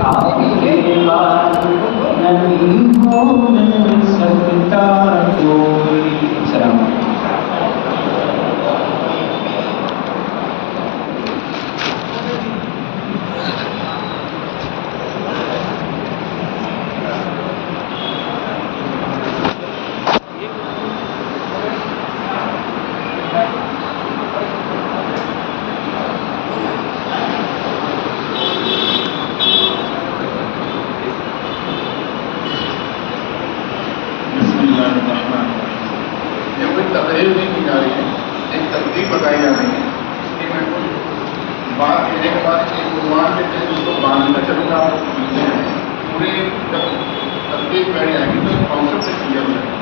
آپ کے بعد نہیں ہو سکتا کوئی. السلام علیکم. یہ کوئی تقریر نہیں کی جا رہی ہے، ایک تقریب بتائی جا رہی ہے. اس لیے میں کچھ بات کہنے کے بعد ایک عنوان کے تحت اس کو باندھنا چلوں گا. پورے جب تقریب بیٹھ جائے گی تو کانسیپٹ کلیئر ہو جائے گا.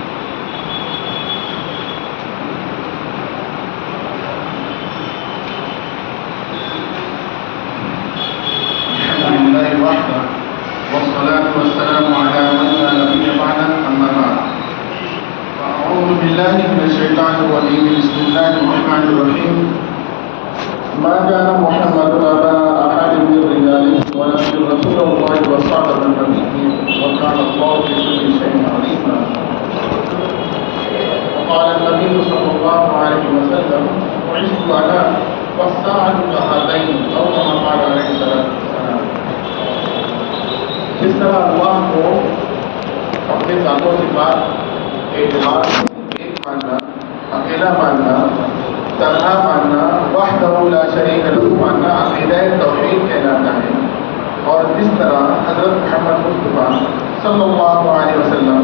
الحمد للہ وحدہ والصلاة والسلام على من لا نبی بعدہ اما بعد. أعوذ بالله من الشيطان الرجيم. بسم الله الرحمن الرحيم. ما كان محمد أبا أحد من رجالكم ولكن رسول الله وصادق النبيين وكان الله بكل شيء عليما. وقال النبي صلى الله عليه وسلم بعثت أنا والساعة كهاتين أو كما قال عليه الصلاة والسلام. جس طرح اللہ کو اپنے ذاتوں سے بات اعتبار ایک ماننا، اکیلا ماننا، تنہا ماننا، وحدہ لا شریک لہ ماننا عقیدہ توحید کہلاتا ہے. اور جس طرح حضرت محمد مصطفیٰ صلی اللہ علیہ وسلم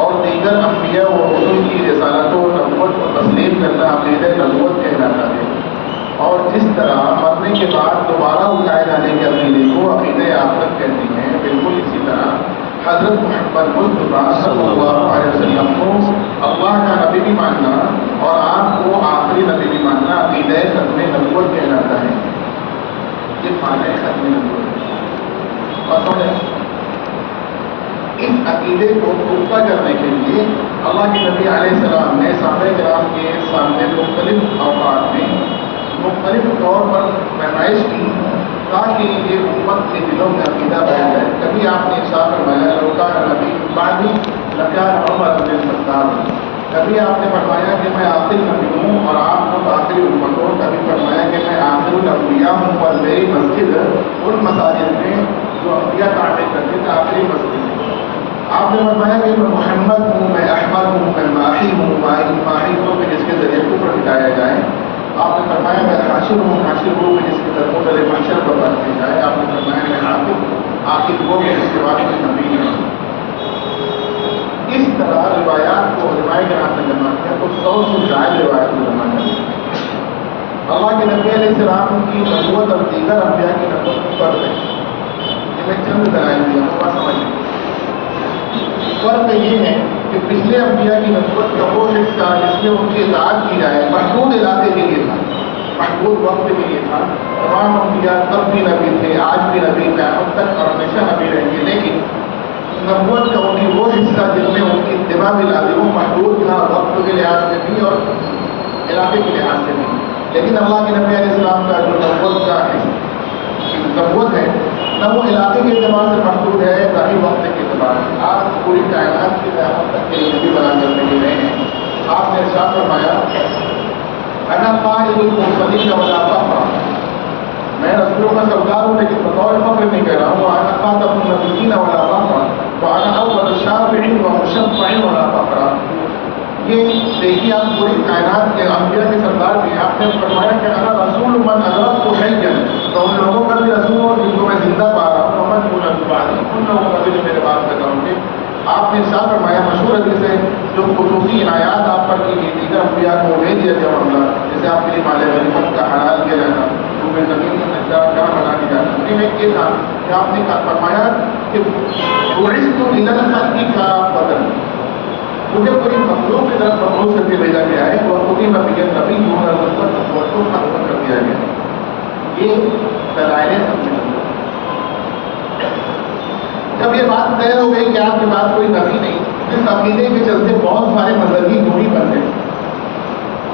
اور دیگر انبیاء و رسول کی رسالت و نبوت کو تسلیم کرنا عقیدہ نبوت کہلاتا ہے. اور جس طرح مرنے کے بعد دوبارہ اٹھائے جانے کے عقیدے کو عقیدہ آخرت کہتے ہیں، بالکل اسی طرح حضرت محمد مصطفیٰ صلی اللہ علیہ وسلم کو اللہ کا نبی بھی ماننا اور آپ کو آخری نبی بھی ماننا عقیدہ ختم نبوت کہلاتا ہے. یہ معنی ختم نبوت ہے. اور سمجھیں اس عقیدے کو پختہ کرنے کے لیے اللہ کے نبی علیہ السلام نے صحابہ کرام کے سامنے مختلف اوقات میں مختلف طور پر پیمائش کی تاکہ یہ امت کے دلوں میں عقیدہ بیٹھ جائے. کبھی آپ نے ارشاد فرمایا لوکا نبی بعدی لکان عمر بن الخطاب. کبھی آپ نے فرمایا کہ میں آخری نبی ہوں اور آپ کو آخری امت ہوں. کبھی فرمایا کہ میں آخر الانبیاء ہوں اور میری مسجد ان مساجد میں جو انبیاء تعمیر کرتے تھے آخری مسجد ہے. آپ نے فرمایا کہ میں محمد ہوں، میں احمد ہوں، میں ماہی ہوں. ماہی ہوں کہ جس کے ذریعے کفر مٹایا جائے. آپ نے فرمایا میں حاشر ہوں، حاشر ہوں کہ جس کے ذریعے ڈر محشر پر بات کی جائے. آپ نے فرمایا میں حافظ آخر وہ کہ جس کے بعد میں نبی ہے. اس طرح روایات کو علماء کرام نے جمع کیا تو 100 سے زائد روایات کو جمع کیا. اللہ کے نبی علیہ السلام کی نبوت اور دیگر انبیاء کی نبوت میں فرق ہے. یہ میں چند دلائل دیا ہوں، بات سمجھیں. فرق یہ ہے کہ پچھلے انبیاء کی نبوت کا وہ حصہ جس میں ان کی اطاعت کی جائے محدود علاقے کے لیے تھا، محدود وقت کے لیے تھا. تمام انبیاء تب بھی نبی تھے، آج بھی نبی، قیامت تک اور ہمیشہ نبی رہیں گے. لیکن نبوت کا ان کی وہ حصہ جس میں ان کی اتباع بھی لازم وہ محدود تھا، وقت کے لحاظ سے بھی اور علاقے کے لحاظ سے بھی. لیکن اللہ کے نبی علیہ السلام کا جو نبوت ہے نہ وہ علاقے کے اعتبار سے محدود ہے نہ ہی وقت کے اعتبار سے. آپ پوری کائنات کی قیامت تک کے نبی بنا کرنے کے لیے ہیں. آپ نے ارشاد فرمایا انا قائد المرسلین ولا فخر. میں رسولوں کا سردار ہوں لیکن بطور فخر نہیں کہہ رہا ہوں. انا خاتم النبیین ولا فخر وانا اول الشافع ومشفع ولا فخر. یہ دیکھیے آپ پوری کائنات کے انبیاء کے سردار بھی. آپ نے فرمایا کہ انا رسول من ادرکت حیا، تو ان لوگوں کا بھی رسول ہوں جن کو میں زندہ پا رہا ہوں. محمد ان لوگوں کا بھی جو میرے بات پیدا ہوں گے. آپ نے ارشاد فرمایا مشہور حدیث ہے جو خصوصی عنایات آپ پر کی گئی دیگر انبیاء کو نہیں دیا گیا معاملہ، جیسے آپ کے لیے مال غنیمت کا حلال کیا جانا، روپے زمین کا بنا دیا جانا. اس میں یہ تھا کہ آپ نے فرمایا کہ بعثت الی الخلق کافۃ، مجھے پوری مخلوق کی طرف مبعوث کر کے بھیجا گیا ہے. اور خود ہی نبی دون النبوت کو ختم کر دیا گیا. یہ دلائل سمجھنا. جب یہ بات طے ہو گئی کہ آپ کے بعد کوئی نبی نہیں، اس عقیدے کے چلتے بہت سارے مذہبی گروہ بن گئے.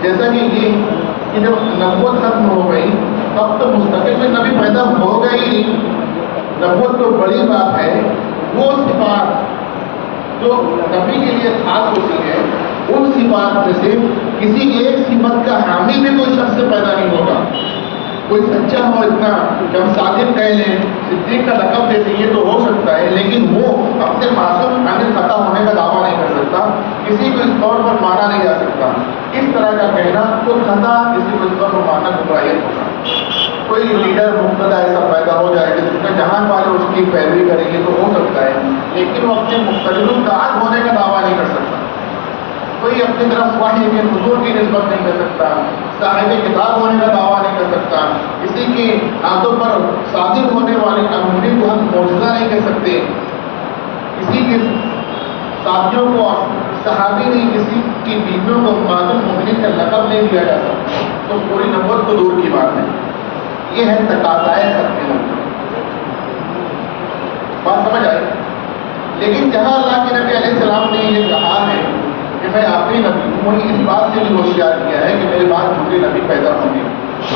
جیسا کہ یہ کہ جب نبوت ختم ہو گئی تب تو مستقل میں نبی پیدا ہو گئی نہیں. نبوت تو بڑی بات ہے، وہ صفات جو نبی کے لیے خاص ہوتی ہے، ان صفات میں سے کسی ایک صفت کا حامی بھی کوئی شخص سے پیدا نہیں ہوگا۔ کوئی سچا ہو اتنا کہ ہم صادق کہہ لیں، صدیق کا لقب دے دیں، یہ تو ہو سکتا ہے، لیکن وہ اپنے معصوم عن خطا ہونے کا دعویٰ نہیں کر سکتا، کسی کو اس طور پر مانا نہیں جا سکتا۔ اس طرح کا کہنا تو خطا، کسی کو اس طور پر ماننا گمراہیت ہوگا۔ کوئی لیڈر مقتدی ایسا پیدا ہو جائے کہ جس میں جہان والے اس کی پیروی کریں گے تو ہو سکتا ہے، لیکن وہ اپنے مقتدر الطاعت ہونے کا دعویٰ نہیں کر سکتا۔ کوئی اپنی طرف وحی کے حضور کی نسبت نہیں کر سکتا، صاحب کتاب ہونے کا دعویٰ نہیں کر سکتا، کسی کے ہاتھوں پر صادق ہونے والے امری کو ہم معجزہ نہیں کہہ سکتے، کسی کے ساتھیوں کو صحابی نہیں، کسی کی بیویوں کو امہات المؤمنین کا لقب نہیں دیا جا سکتا، تو پوری نبوت تو دور کی بات ہے۔ یہ ہے تقاضائے ختم، بات سمجھ آئی؟ لیکن جہاں اللہ کے نبی علیہ السلام نے یہ کہا ہے کہ میں آخری نبی ہوں، وہیں اس بات سے بھی ہوشیار کیا ہے کہ میرے بعد جھوٹے نبی پیدا ہوں گے۔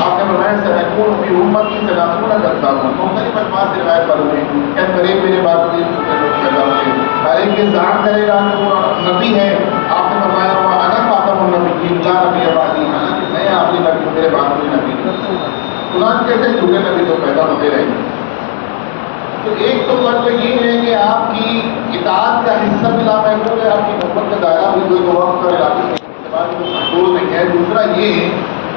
آپ نے فرمایا سیکون فی امتی ثلاثون کذاب، مختلف الفاظ سے روایت پر ہوئے کہ قریب میرے بعد مجھے جھوٹے لوگ پیدا ہوں گے، ہر ایک انسان کرے گا کہ وہ نبی ہے۔ آپ نے فرمایا ہوا انا خاتم النبیین لا نبی بعدی، میں آخری نبی ہوں، میرے بعد کوئی نبی نہیں۔ قرآن کیسے جھوٹے نبی تو پیدا ہوتے رہیں گے۔ تو ایک تو فرق یہ ہے کہ آپ کی اطاعت کا حصہ بھی لامحدود ہے، آپ کی نبوت کا دائرہ بھی کوئی وقت اور علاقے کے اعتبار سے محدود نہیں ہے۔ دوسرا یہ ہے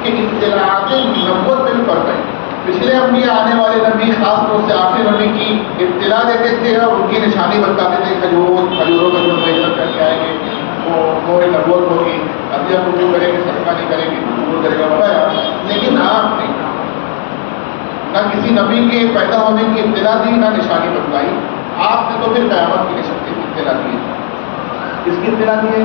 کہ اطلاعات نبوت میں بھی فرق ہے۔ پچھلے انبیاء آنے والے نبی خاص طور سے آخری نبی کی اطلاع دیتے تھے اور ان کی نشانی بتاتے تھے، کھجوروں کا جو ہجرت کر کے آئیں گے وہ ایک نبوت ہوگی، ابھی آپ جو کریں گے صدقہ نہیں کریں گے وہ کرے گا بتایا۔ لیکن آپ نے نہ کسی نبی کے پیدا ہونے کی اطلاع دی، نہ نشانی بتلائی، آپ نے تو پھر قیامت کی نشانی کی اطلاع دی ہے۔ کس کی اطلاع دی ہے؟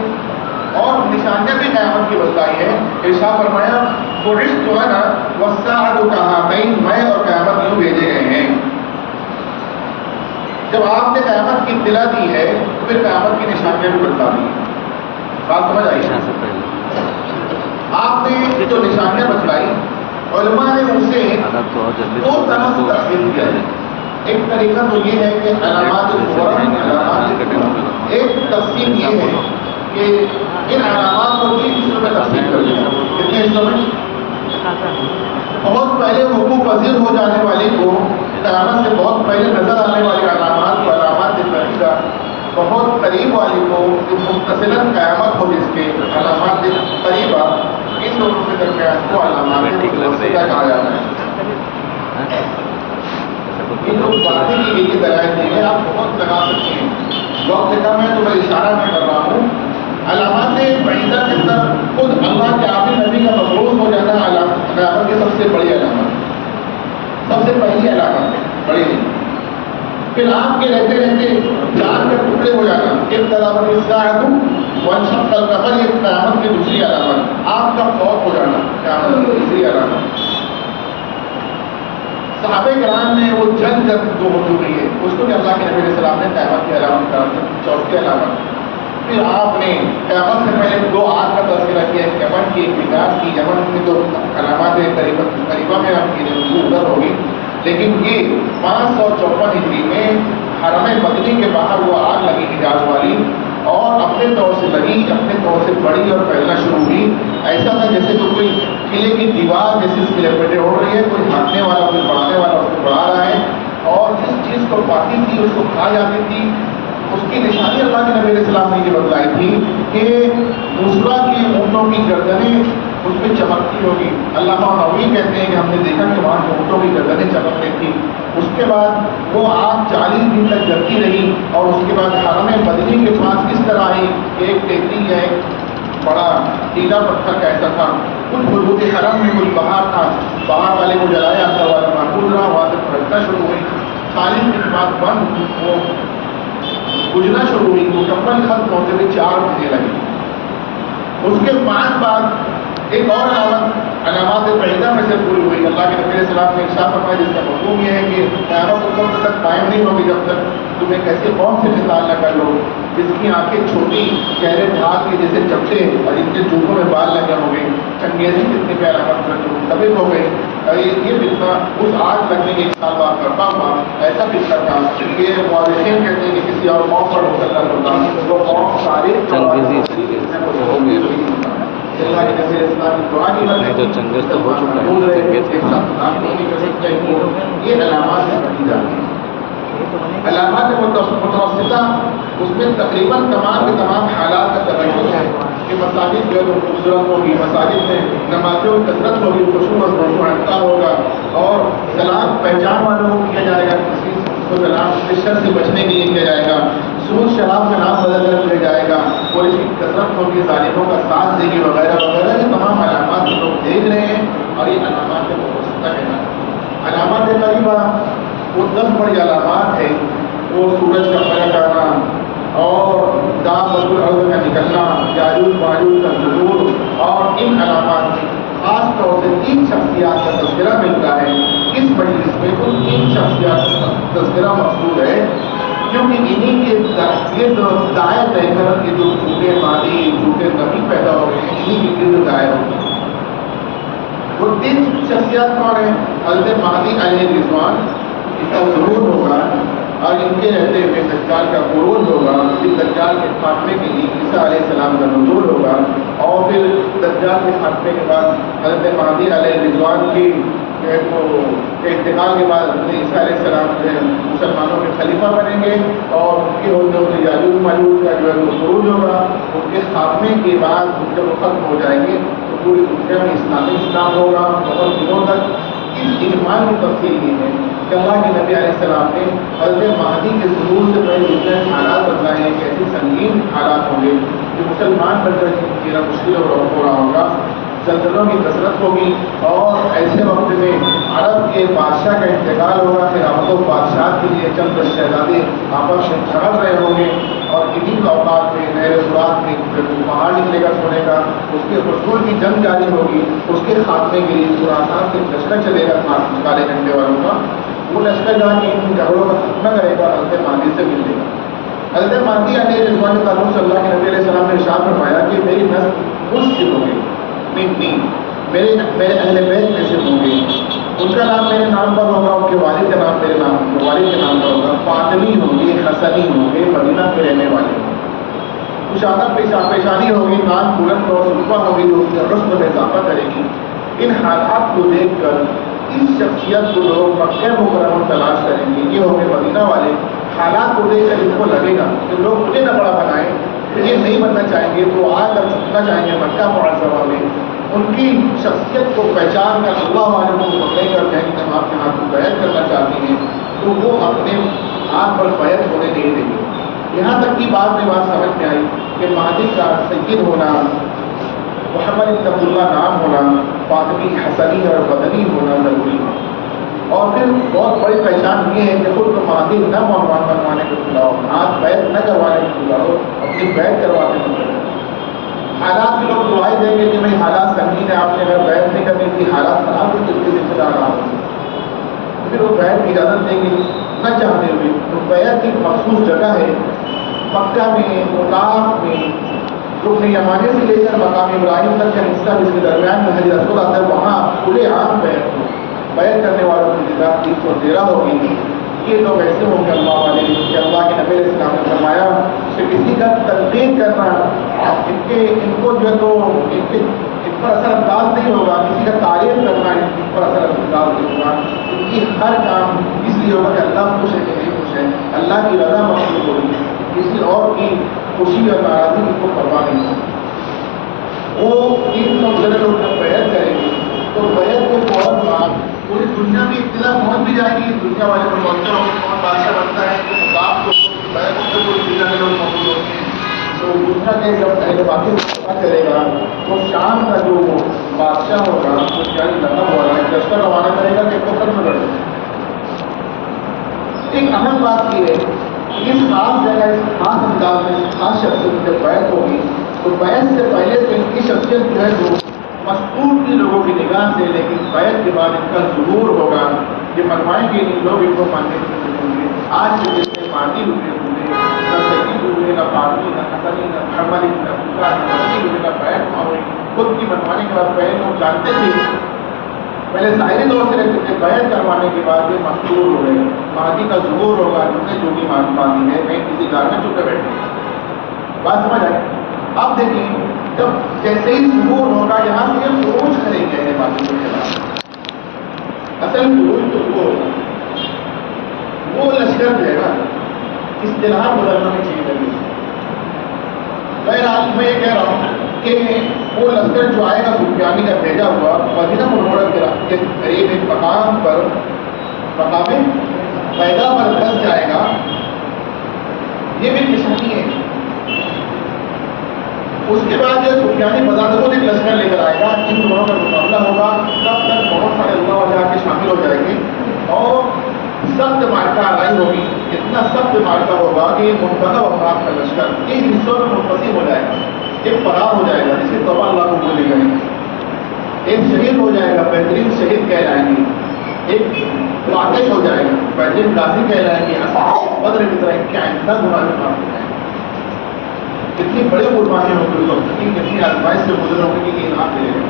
اور نشانیاں بھی قیامت کی بتلائی ہے۔ ارشاد فرمایا بعثت انا والساعة كهاتین، میں اور قیامت یوں بھیجے گئے ہیں۔ جب آپ نے قیامت کی اطلاع دی ہے تو پھر قیامت کی نشانیاں بھی بتلا دی ہیں۔ بات سمجھ آئی؟ آپ نے جو نشانیاں بتلائی، علماء نے اسے دو طرح سے تقسیم کیا ہے۔ ایک طریقہ تو یہ ہے کہ علامات الفورم، علامات، ایک تقسیم یہ ہے کہ ان علامات کو تین حصوں میں تقسیم کر دیا۔ کتنے حصوں میں؟ بہت پہلے حقوق پذیر ہو جانے والی کو، قیامت سے بہت پہلے نظر آنے والی علامات کو علامات بعیدہ، بہت قریب والی کو جو متصلاً قیامت ہو جس کے علامات قریبہ، ان دونوں کے درمیان کو علامات متصلہ کہا جاتا ہے۔ یہ جو باتیں کی گئی کی دلائل دی ہے آپ بہت لگا سکتے ہیں، وقت کم ہے تو میں اشارہ میں کر رہا ہوں۔ علامات بعیدہ کے اندر خود اللہ کے آخری نبی کا مبعوث ہو جانا قیامت کی سب سے بڑی علامت، سب سے پہلی علامت، بڑی نہیں۔ پھر آپ کے رہتے رہتے چاند کے ٹکڑے ہو جانا، اقتربت الساعۃ وانشق القمر، یہ قیامت کی دوسری علامت۔ آپ کا فوت ہو جانا قیامت کی تیسری علامت۔ صحابہ کرام نے وہ جنگ جب جو ہو چکی ہے اس کو بھی اللہ کے نبی علیہ السلام نے قیامت کی علامت قرار دیا، چوتھی علامت۔ پھر آپ نے قیامت سے پہلے دو آگ کا تذکرہ کیا، ایک یمن کی، ایک مقداد کی۔ یمن کی تو علامات قریبہ میں آپ کی ادھر ہوگی، لیکن یہ 554 ہجری میں حرم مدنی کے باہر وہ آگ لگی حجاز والی، اور اپنے طور سے لگی، اپنے طور سے بڑی اور پھیلنا شروع ہوئی۔ ایسا تھا جیسے کہ کوئی قلعے کی دیوار جیسے اس کی لپیٹیں اڑ رہی ہے، کوئی ہانکنے والا، کوئی بڑھانے والا اس کو بڑھا رہا ہے، اور جس چیز کو پاتی تھی اس کو کھا جاتی تھی۔ اس کی نشانی اللہ کے نبی علیہ السلام نے یہ بتلائی تھی کہ دوسرا کی اونٹوں کی گردنیں اس پہ چمکتی ہوگی۔ علامہ نووی کہتے ہیں کہ ہم نے دیکھا کہ وہاں کی اونٹوں کی گردنیں چمک رہی تھی۔ اس کے بعد وہ آگ 40 دن تک جلتی رہی، اور اس کے بعد حرم مدنی کے پاس اس طرح آئی کہ ایک ٹیکری یا ایک بڑا ٹیلا پتھر کا ایسا تھا، کچھ حدود حرم میں کچھ باہر تھا، باہر والے کو جلایا، اندر والا محفوظ رہا، وہاں سے پھٹنا شروع ہوئی، 40 دن کے بعد بند وہ بجھنا شروع ہوئی، مکمل ختم ہوتے ہوئے 4 مہینے لگے۔ اس کے بعد ایک اور علامات بعیدہ میں سے پوری ہوئی. اللہ کے نبی علیہ السلام نے ارشاد فرمایا جس کا مفہوم یہ ہے کہ قیامت اس وقت تک قائم نہیں ہوگی جب تک تم ایک ایسی قوم سے خطاب نہ کر لو جس کی آنکھیں چھوٹی، چہرے ڈھاک کے جیسے چپٹے اور ان کے جوتوں میں بال لگے ہوں گے، چنگیزی کتنے پہ علامت مطابق ہو گئی. یہ فتنہ اس آگ لگنے کے 1 سال بعد برپا ہوا. ایسا فتنہ تھا یہ مورخین کہتے ہیں کہ کسی اور قوم پر مسلط ہوتا وہ قوم سارے اللہ کے نبی اسلام کی دعا کی نہیں تو چنگیز تو ہو چکا ہے. چنگیز کے یہ علامات سے پڑھی جاتی ہیں. علامات متوسطہ اس میں تقریباً تمام کے تمام حالات کا تبین ہے کہ مساجد جو ہے خوبصورت ہوگی، مساجد میں نمازوں کی کثرت ہوگی، خشوع و خضوع ہوگا اور سلام پہچان والوں کو کیا جائے گا، کسی کو سلام سے شر سے بچنے کے لیے کیا جائے گا، سود شراب کا نام بدل کر کیا جائے گا، پولیس کی کثرت ہوگی، ظالموں کا ساتھ دے گی وغیرہ وغیرہ. یہ تمام علامات لوگ دیکھ رہے ہیں اور یہ علامات متوسطہ کہنا ہے. علامات قریبہ وہ 10 بڑی علامات ہیں. وہ سورج کا فرق آنا اور دابۃ الارض کا نکلنا، یاجوج ماجوج کا ظہور. اور ان علامات میں خاص طور سے 3 شخصیات کا تذکرہ ملتا ہے. اس مجلس میں ان 3 شخصیات کا تذکرہ مقصود ہے کیونکہ انہیں کے گرد دائر رہ کر یہ جو جھوٹے مادی، جھوٹے نبی پیدا ہو رہے ہیں انہیں کے گرد دائر ہوتے ہیں. وہ 3 شخصیات کون ہیں؟ حضرت مہدی علیہ رضوان، ان کا ظہور ہوگا اور ان کے رہتے ہوئے دجال کا عروج ہوگا. پھر دجال کے خاتمے کے لیے عیسیٰ علیہ السلام کا نزول ہوگا اور پھر دجال کے خاتمے کے بعد حضرت مہدی علیہ رضوان کی انتقال کے بعد حضرت عیسیٰ علیہ السلام جو ہے مسلمانوں کے خلیفہ بنیں گے اور ان کے ہوتے ہوتے یاجوج ماجوج کا جو ہے وہ عروج ہوگا. ان کے خاتمے کے بعد جب وہ ختم ہو جائیں گے تو پوری دنیا میں اسلام ہوگا بہت دنوں تک. اس اجمال کی تفصیل یہ ہے کہ اللہ کے نبی علیہ السلام نے حضرت مہدی کے ظہور سے پہلے جتنے حالات بتلائے ہیں کہ ایسے سنگین حالات ہوں گے کہ مسلمان بن کر جینا مشکل ہو رہا ہوگا، زلزلوں کی کثرت ہوگی اور ایسے وقت میں عرب کے بادشاہ کا انتقال ہوگا. پھر ہم لوگ بادشاہ کے لیے چند شہزادے آپس میں جھگڑ رہے ہوں گے اور انہیں اوقات میں نئے رسوات میں پہاڑ نکلے گا سونے کا، اس کے رسول کی جنگ جاری ہوگی. اس کے خاتمے کے لیے خراسان سے لشکر چلے گا کالے جھنڈے والوں کا. وہ لشکر جا کے ان جھگڑوں کا ختم کرے گا، حضرت مہدی سے ملے گا. حضرت مہدی علیہ رضوان کے تعلق سے اللہ کے نبی علیہ السلام نے ارشاد فرمایا کہ میری نسل مجھ سے ہوگی، میرے اہل بیت میں سے ہوں گے. ان کا نام میرے نام پر ہوگا، ان کے والد کا نام میرے والد کے نام پر ہوگا. فاطمی ہوں گے، حسنی ہوں گے، مدینہ کے رہنے والے ہوں گے. کشادت پیشانی ہوگی، نام بلند اور رتبہ ہوگی جو رسم میں اضافہ کرے گی. ان حالات کو دیکھ کر اس شخصیت کو لوگ مکہ مکرمہ تلاش کریں گے. یہ ہوں گے مدینہ والے. حالات کو دیکھ کر ان کو لگے گا کہ لوگ مجھے نہ بڑا بنائیں، یہ نہیں بننا چاہیں گے تو آ کر چھپنا چاہیں گے مکہ معظمہ میں. ان کی شخصیت کو پہچان کر اللہ والوں کو پکڑے کر کہیں کہ ہم آپ کے ہاتھ کو بیعت کرنا چاہتے ہیں تو وہ اپنے ہاتھ پر بیعت ہونے نہیں دیں گے. یہاں تک کہ بعد میں بات سمجھ میں آئی کہ مہدی کا سید ہونا، محمد بن عبداللہ نام ہونا، فاطمی، حسنی اور بدنی ہونا ضروری ہے. اور پھر بہت بڑی پہچان یہ ہے کہ خود تو مہدی نہ عنوان بنوانے کو کھلاؤ، ہاتھ بیعت نہ کروانے کو کھلاؤ، اپنی بیعت کروانے کو کھلاؤ. حالات بھی لوگ دعائیں دیں گے کہ بھائی حالات سنگین ہے، آپ نے اگر بیعت نہیں کرنی تھی، حالات خراب ہوئی تو اس کے ذمہ دار آپ ہوں. پھر وہ بیعت کی اجازت دیں گے نہ چاہتے ہوئے. تو بیعت کی مخصوص جگہ ہے مکہ میں، مطاف میں، رکن یمانی سے لے کر مقام ابراہیم تک کا حصہ جس کے درمیان میں حجر اسود آتا ہے، وہاں کھلے عام بیعت ہو. بیعت کرنے والوں کی تعداد 313 ہوگی. یہ لوگ ایسے ہوں گے اللہ والے کہ اللہ کے نبی علیہ السلام نے فرمایا کہ کسی کا تنقید کرنا ان کو جو ہے تو ان پر اثر انداز نہیں ہوگا، کسی کا تعریف کرنا ان پر اثر انداز نہیں ہوگا. ان کی ہر کام اس لیے ہوگا کہ اللہ خوش ہے کہ نہیں خوش ہے، اللہ کی رضا مقصود ہوگی، کسی اور کی خوشی اور ناراضی کی کو پرواہ نہیں ہوگی. وہ 300 لوگ جب بیعت کریں گے تو بیعت کے فوراً بعد پوری دنیا میں اطلاع پہنچ بھی جائے گی. دنیا والے کو پہنچتے ہوں کون بادشاہ بنتا ہے تو مقام کو بیعت سے پوری دنیا کے لوگ موجود ہوتے ہیں. تو دنیا کے جب پہلے باقی پتہ چلے گا تو شام کا جو بادشاہ ہوگا وہ کیا لقب ہو رہا ہے لشکر روانہ کرے گا کہ پتھر میں لڑے گا. ایک اہم بات یہ ہے کہ اس خاص جگہ، اس خاص انداز میں خاص شخصیت جب بیعت ہوگی تو بیعت سے پہلے تو ان کی شخصیت جو ہے وہ مستور بھی لوگوں کی نگاہ سے، لیکن بیعت کے بعد ان کا ظہور ہوگا، یہ منوائیں گے نہیں، لوگ ان کو ماننے سے ہوں گے۔ آج کے جس میں ماضی ہوئے نہ سعید ہوئے، نہ فاطمی، نہ حسنی، نہ محمد، نہ فکا، نہ مدنی ہوئے، نہ بیعت نہ ہوئے، خود کی منوانے کے بعد پہلے لوگ جانتے تھے، پہلے ظاہری طور سے رہتے تھے، بیعت کروانے کے بعد یہ مستور ہو گئے، ماضی کا ظہور ہوگا، جس نے جو بھی باندھی ہے، کہیں کسی گھر میں چھپے بیٹھے۔ بات سمجھ آئی؟ اب دیکھیں، جب جیسے ہی ظہور ہوگا، یہاں سے یہ خروج کریں گے باقی کے خلاف، اصل خروج تو وہ لشکر جو ہے نا، اصطلاح بدلنا نہیں چاہیے لگی۔ بہرحال میں یہ کہہ رہا ہوں کہ وہ لشکر جو آئے گا سفیانی کا بھیجا ہوا، مدینہ منورہ کے قریب ایک مقام پیدا پر پھنس جائے گا، یہ بھی نشانی ہے۔ اس کے بعد جو سفیانی بذات خود ایک لشکر لے کر آئے گا، ان دونوں کا مقابلہ ہوگا، تب تک بہت سارے اللہ وجہ کے شامل ہو جائیں گے اور سخت مارکہ لڑائی ہوگی، اتنا سخت مارکہ ہوگا کہ منتخب افراد کا لشکر ایک حصوں میں منقسم ہو جائے گا، ایک فرار ہو جائے گا جس کی توبہ اللہ کو بولے گئے، ایک شہید ہو جائے گا، بہترین شہید کہلائیں گے، ایک آتش ہو جائے گا، بہترین غازی کہلائیں گے، اصحاب بدر کی طرح کیا اتنا گناہ ہو جائے گا، کتنی بڑی قربانیاں ہوگی، کتنی آزمائش سے گزر ہوگی کہ انعام ملے گا۔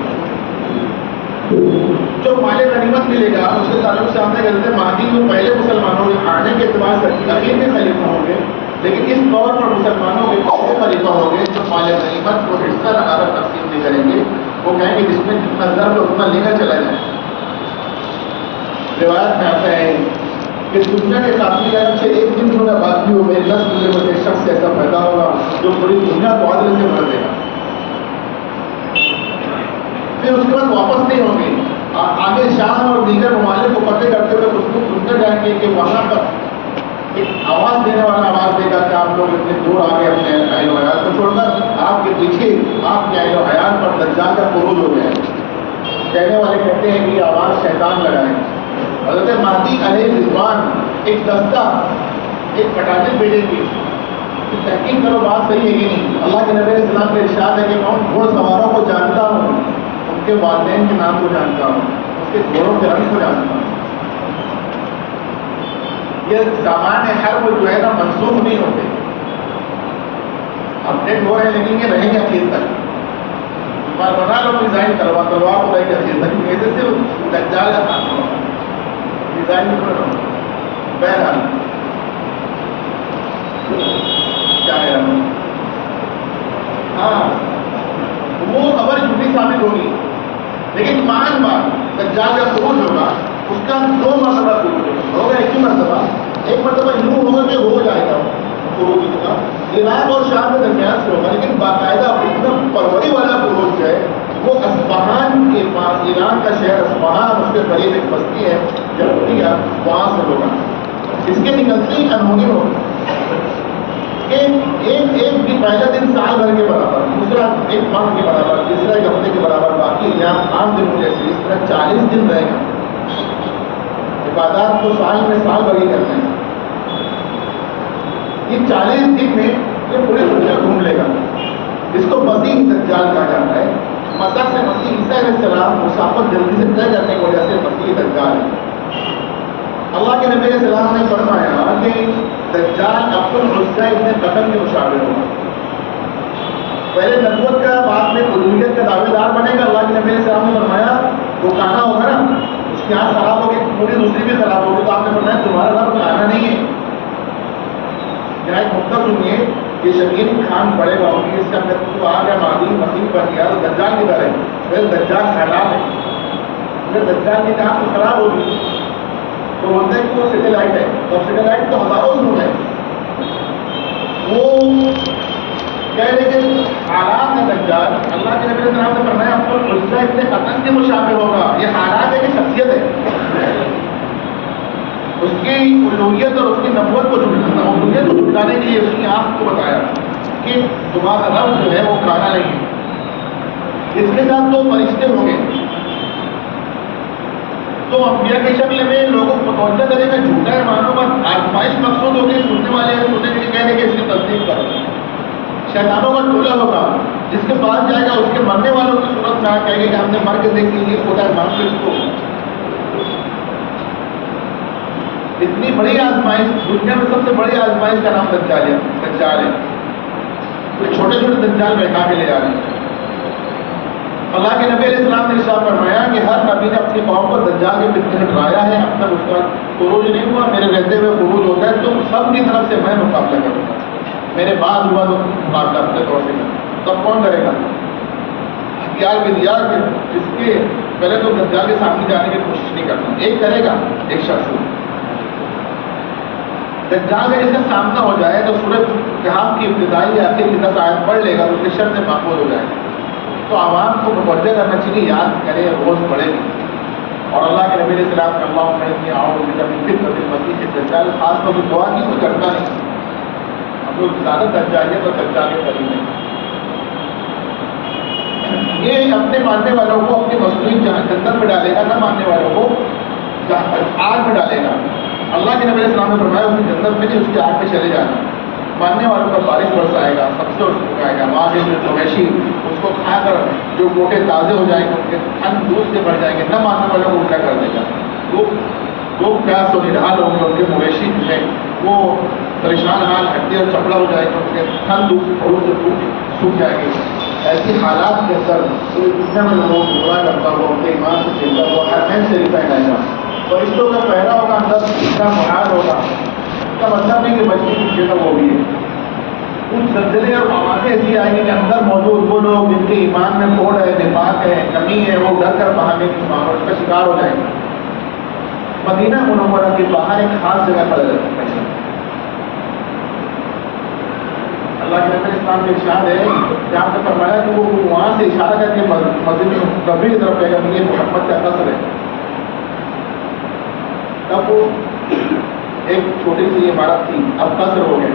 جو مال غنیمت ملے گا اس کے تعلق سے آپ نے کہتے ہیں مہدی جو پہلے مسلمانوں کے آنے کے اعتبار سے اخیر کے خلیفہ ہوں گے، لیکن اس طور پر مسلمانوں کے پہلے خلیفہ ہوں گے جو مال غنیمت کو حصہ لگا کر تقسیم نہیں کریں گے، وہ کہیں گے جس میں جتنا ضرب ہے اتنا لے کر چلا جائے۔ روایت میں آتا ہے کہ دنیا کے قافلے کے اچھے ایک دن جو ہے باقی ہو گئے 10 ملے میں ایک شخص ایسا پیدا ہوگا جو پوری دنیا کو عدل سے بھر دے گا، پھر اس کے بعد واپس نہیں ہوں گے، آگے شام اور دیگر ممالک کو فتح کرتے ہوئے اس کو سنتے جائیں گے کہ وہاں پر ایک آواز دینے والا آواز دے گا کہ آپ لوگ اتنے دور آگے اپنے اہل و عیال کو چھوڑ کر آپ کے پیچھے آپ کے اہل و عیال پر دجال کا خروج ہو گیا ہے۔ کہنے والے کہتے ہیں کہ یہ آواز شیطان لگائے۔ حضرت مہدی علیہ رضوان ایک دستہ ایک پٹاخے بھیجیں گے، تحقیق کرو بات صحیح ہے کہ نہیں۔ اللہ کے نبی علیہ السلام کا ارشاد ہے کہ میں ان گھوڑ سواروں کو جانتا ہوں، ان کے والدین کے نام کو جانتا ہوں، اس کے گھوڑوں کے رنگ کو جانتا ہوں۔ یہ سامان حرب جو ہے نا منسوخ نہیں ہوتے، اپڈیٹ ہو رہے ہیں لیکن یہ رہیں گے اخیر تک۔ بنا لو ڈیزائن کروا تلوار کو رہے گی اخیر تک، ایسے سے دجال کا کام ہوگا ڈیزائن نہیں کرو۔ بہرحال کیا ہے ہاں وہ خبر جھوٹی ثابت ہوگی، لیکن مان بات دجال کا خروج ہوگا، اس کا 2 مرتبہ خروج ہوگا، ایک ہی مرتبہ، ایک مرتبہ یوں ہوگا کہ ہو جائے گا خروج کا، عراق اور شام کے درمیان سے ہوگا، لیکن باقاعدہ اتنا پروری والا خروج ہے وہ اصفہان کے پاس، ایران کا شہر اصفہان، اس کے قریب ایک بستی ہے یہودیہ، وہاں سے ہوگا۔ اس کے نکلتے ہی انہونی ہوگا کہ ایک بھی پہلا دن سال بھر کے برابر، دوسرا ایک ماہ کے برابر، تیسرا ایک ہفتے کے برابر، باقی ایام عام دن جیسے اس طرح 40 دن رہے گا۔ عبادات کو سال میں سال بھر ہی کرتے ہیں۔ یہ 40 دن میں یہ پوری دنیا گھوم لے گا، اس کو مسیح دجال کہا جاتا ہے۔ مسیح سے مسیح عیسیٰ علیہ السلام مسافت جلدی سے طے کرنے کی وجہ سے مسیح دجال ہے۔ اللہ کے نبی علیہ السلام نے فرمایا کہ دجال عبد العزیٰ ابن قتل کے مشابہ ہوگا، پہلے نبوت کا بعد میں الوہیت کا دعوے دار بنے گا۔ اللہ کے نبی علیہ السلام نے فرمایا وہ کھانا ہوگا نا، اس کی آنکھ خراب ہوگی، پوری دوسری بھی خراب ہوگی، تو آپ نے فرمایا تمہارا رب کھانا نہیں ہے۔ یہاں ایک نقطہ سنیے، یہ شکیل خان بڑے باؤ کی اس کا تو آ گیا مہدی مسیح بن گیا تو دجال کدھر ہے؟ پھر دجال خیالات ہے، پھر دجال کی آنکھ تو خراب ہوگی، تو بولتے ہیں کہ وہ سیٹلائٹ ہے، تو سیٹلائٹ تو ہزاروں سن ہے، وہ کہہ رہے کہ حالات ہے دجال۔ اللہ کے نبی السلام نے فرمایا عبد العزیٰ ابن قتل کے مشابہ ہوگا، یہ حالات ہے کہ شخصیت ہے، اس کی الوہیت اور اس کی نبوت کو جھٹلانے کے لیے اس کی آنکھ کو بتایا کہ تمہارا رب جو ہے وہ کھانا نہیں ہے۔ اس کے ساتھ 2 فرشتے ہوں گے، تو انبیاء کی شکل میں لوگوں کو متوجہ کرے گا جھوٹا ہے مانو بات، آزمائش مقصود ہوگی، سننے والے ہیں سننے کے لیے کہنے کہ اس کی تصدیق کرو۔ شیطانوں کا ٹولہ ہوگا جس کے پاس جائے گا اس کے مرنے والوں کی صورت میں کہیں گے کہ ہم نے مر کے دیکھ لی خدا ہے مان کے اس کو. اتنی بڑی آزمائش دنیا میں سب سے بڑی آزمائش کا نام دجال ہے. کوئی چھوٹے چھوٹے دجال بیٹھا کے لے جا رہے ہیں. اللہ کے نبی علیہ السلام نے ارشاد فرمایا کہ ہر نبی نے اپنی قوم کو دجال کے فتنے سے ڈرایا ہے. اب تک اس کا خروج نہیں ہوا. میرے رہتے ہوئے خروج ہوتا ہے تو سب کی طرف سے میں مقابلہ کروں گا. میرے بعد ہوا تو مقابلہ اپنے طور سے کروں. تب کون کرے گا؟ ہتھیار بھی دیا کہ جس کے پہلے تو دجال کے سامنے جانے کی کوشش نہیں کرتا. ایک کرے گا ایک شخص دجال کا جس کا سامنا ہو جائے تو سورج کہاف کی ابتدائی یا آخر کی 10 آیت پڑھ لے گا تو شر سے محفوظ ہو جائے گا. تو عوام کو متوجہ کرنا چاہیے یاد کرے روز پڑھے گی. اور اللہ کے نبی علیہ السلام صلی اللہ علیہ وسلم مسیح کے دجال خاص طور پر دعا کی تو کرتا نہیں. ہم لوگ زیادہ دجالیت اور دجال کے قریب ہیں. یہ اپنے ماننے والوں کو اپنی مصنوعی جنت میں ڈالے گا, نہ ماننے والوں کو آگ میں ڈالے گا. اللہ کے نبی علیہ السلام نے فرمایا اس کی جنت میں نہیں, اس کی آگ میں چلے جانا. ماننے والوں پر بارش برسائے گا, سب سے اٹھائے گا. وہاں کے جو مویشی اس کو کھا کر جو گوٹے تازے ہو جائیں گے, ان کے تھن دودھ سے بڑھ جائیں گے. نہ ماننے والوں کو الٹا کر دے گا. لوگ پیاس و نڈھال ہوں گے, ان کے مویشی جو ہے وہ پریشان حال ہڈی اور چپڑا ہو جائے گا, ان کے تھن دودھ سے سوکھ جائیں گے. ایسی حالات کے اندر دنیا میں لوگوں کو گمراہ کرتا ہوا, ان کے ایمان سے کھیلتا ہوا ہر مین سے ریفائن آئے گا. فرشتوں کا پہرا ہوگا, اندر اتنا محال ہوگا. اس کا مطلب نہیں کہ بچی کی جگہ وہ بھی ہے. کچھ زلزلے اور آوازیں ایسی آئیں گی کہ اندر موجود وہ لوگ جن کے ایمان میں کوڑ ہے, نفاق ہے, کمی ہے, وہ ڈر کر بھاگنے کی اس کا شکار ہو جائیں گے. مدینہ منورہ کے باہر ایک خاص جگہ پر رہتے. اللہ کے نبی اسلام کے ارشاد ہے جہاں سے فرمایا کہ وہ وہاں سے اشارہ کر کے مسجد نبوی کی طرف گئے کہ یہ محمد کا قصر ہے. تب وہ ایک چھوٹی سی عمارت تھی, اب قصر ہو گئے.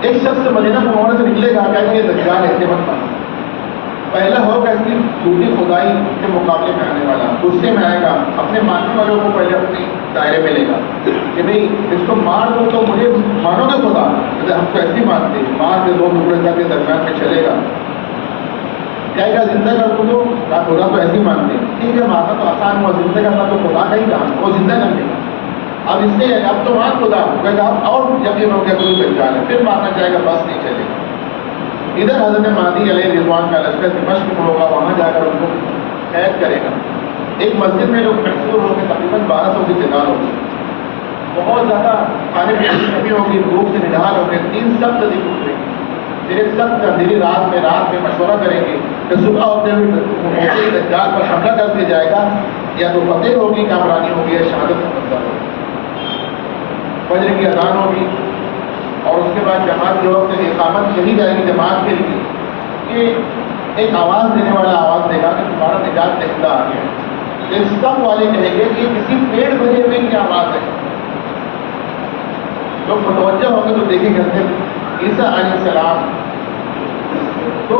ایک شخص مدینہ منورہ سے نکلے گا کہ یہ دجال ایسے مت بنا. پہلا ہوگا اس کی جھوٹی خدائی کے مقابلے میں آنے والا, غصے میں آئے گا, اپنے ماننے والوں کو پہلے اپنے دائرے میں لے گا کہ بھئی اس کو مار دو تو مجھے مانو گے خدا. ہم تو ایسے ہی مانتے ہیں, مار کے 2 ٹکڑے کر کے درمیان میں چلے گا. کہے گا زندہ کر دو تو خدا تو ایسے ہی مانتے ہیں. ٹھیک ہے, مارنا تو آسان ہوا, زندہ کرنا تو خدا کا ہی کام, وہ زندہ کر دے گا. اب اس سے اب تو مان خدا کہے گا اب اور یقین ہو گیا کوئی پہچان ہے, پھر مارنا چاہے گا, بس نہیں چلے گا. ادھر حضرت مہدی علیہ رضوان کا لشکر دمشق میں ہوگا, وہاں جا کر ان کو قید کرے گا. ایک مسجد میں لوگ محصور ہوں گے, تقریباً 1200 کی تعداد ہوگی. بہت زیادہ کھانے پینے کی کمی ہوگی, بھوک سے نڈھال ہوں گے. 3 سخت دن گزرے گی. پھر ایک سخت اندھیری رات میں مشورہ کریں گے کہ صبح ہوتے ہوئے دجال پر حملہ کر دیا جائے گا, یا تو فتح ہوگی, کامرانی ہوگی, یا شہادت کا منظر ہوگی. فجر کی اذان ہوگی اور اس کے بعد جماعت کے وقت اقامت چلی جائے گی جماعت کے لیے. یہ ایک آواز دینے والا آواز دے گا کہ تمہارا نجات دہندہ آ گیا. اس سب والے کہیں گے کہ کسی پیڑ بجے ہوئے کی آواز ہے. لوگ متوجہ ہوں گے تو دیکھیں گے عیسیٰ علیہ السلام تو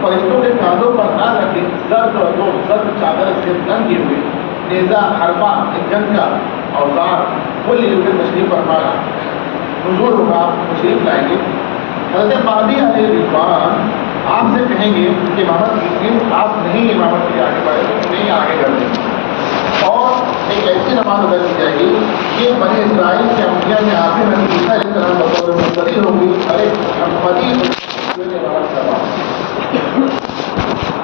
فرشتوں کے کاندھوں پر نہ رکھے زرد چادر سے تنگ کیے ہوئے, نیزہ حربہ جنگ کا اوزار وہ لے کر تشریف فرما حضور ہوگا, تشریف لائیں گے. حضرت مہدی علیہ رضوان آپ سے کہیں گے کہ امامت کیجیے, آپ نہیں امامت کے آگے بڑھے, نہیں آگے کر دیں. اور ایک ایسی نماز ادا کی جائے گی کہ بنی اسرائیل کے انبیاء میں آخر نبی عیسیٰ علیہ السلام بطور منتظر ہوگی. ارے محمدی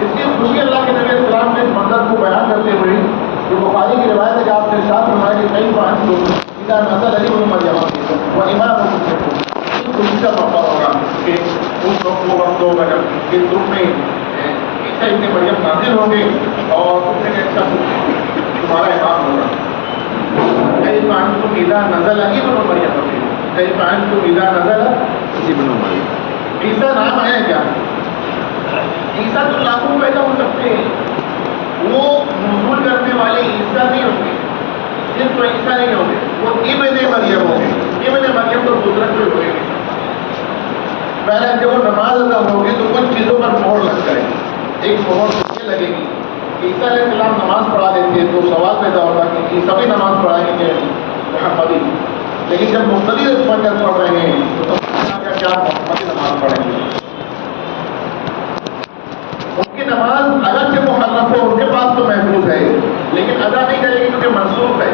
اس کی خوشی اللہ کے نبی علیہ السلام نے اس منظر کو بیان کرتے ہوئے جو بخاری کی روایت ہے کہ آپ نے ارشاد فرمایا کہ کئی بار سیدھا نسل علی بن مریم وہ امام خوشی کا موقع ہوگا کہ اس وقت وہ وقت ہوگا جب اس گروپ میں عیسیٰ ابن مریم نازل ہوں گے اور اس میں اچھا تمہارا امام ہوگا. کئی پانچ تو میدا نزل علی بن مریم ہوگی, کئی پانچ تو میدا نزل عیسیٰ نام ہے کیا؟ عیسیٰ تو لاکھوں پیدا ہو سکتے ہیں, وہ نزول کرنے والے عیسیٰ نہیں ہوں گے, صرف تو عیسیٰ نہیں ہوں گے, وہ ابن مریم ہوں گے. ابن مریم تو دوسرا کوئی ہوئے گی. پہلے جب وہ نماز ادا ہوگی تو کچھ چیزوں پر مہر لگ جائے گی. ایک مہر یہ لگے گی کہ عیسیٰ علیہ السلام نماز پڑھا دیتے تو سوال پیدا ہوگا کہ سبھی نماز پڑھائیں گے کہ محمدی, لیکن جب مختلف بن کر پڑھ رہے ہیں تو کیا محمد نماز پڑھیں گے؟ ان کی نماز اگرچہ محرم ہو، ان کے پاس تو محفوظ ہے، لیکن ادا نہیں کرے گی کیونکہ منسوخ ہے۔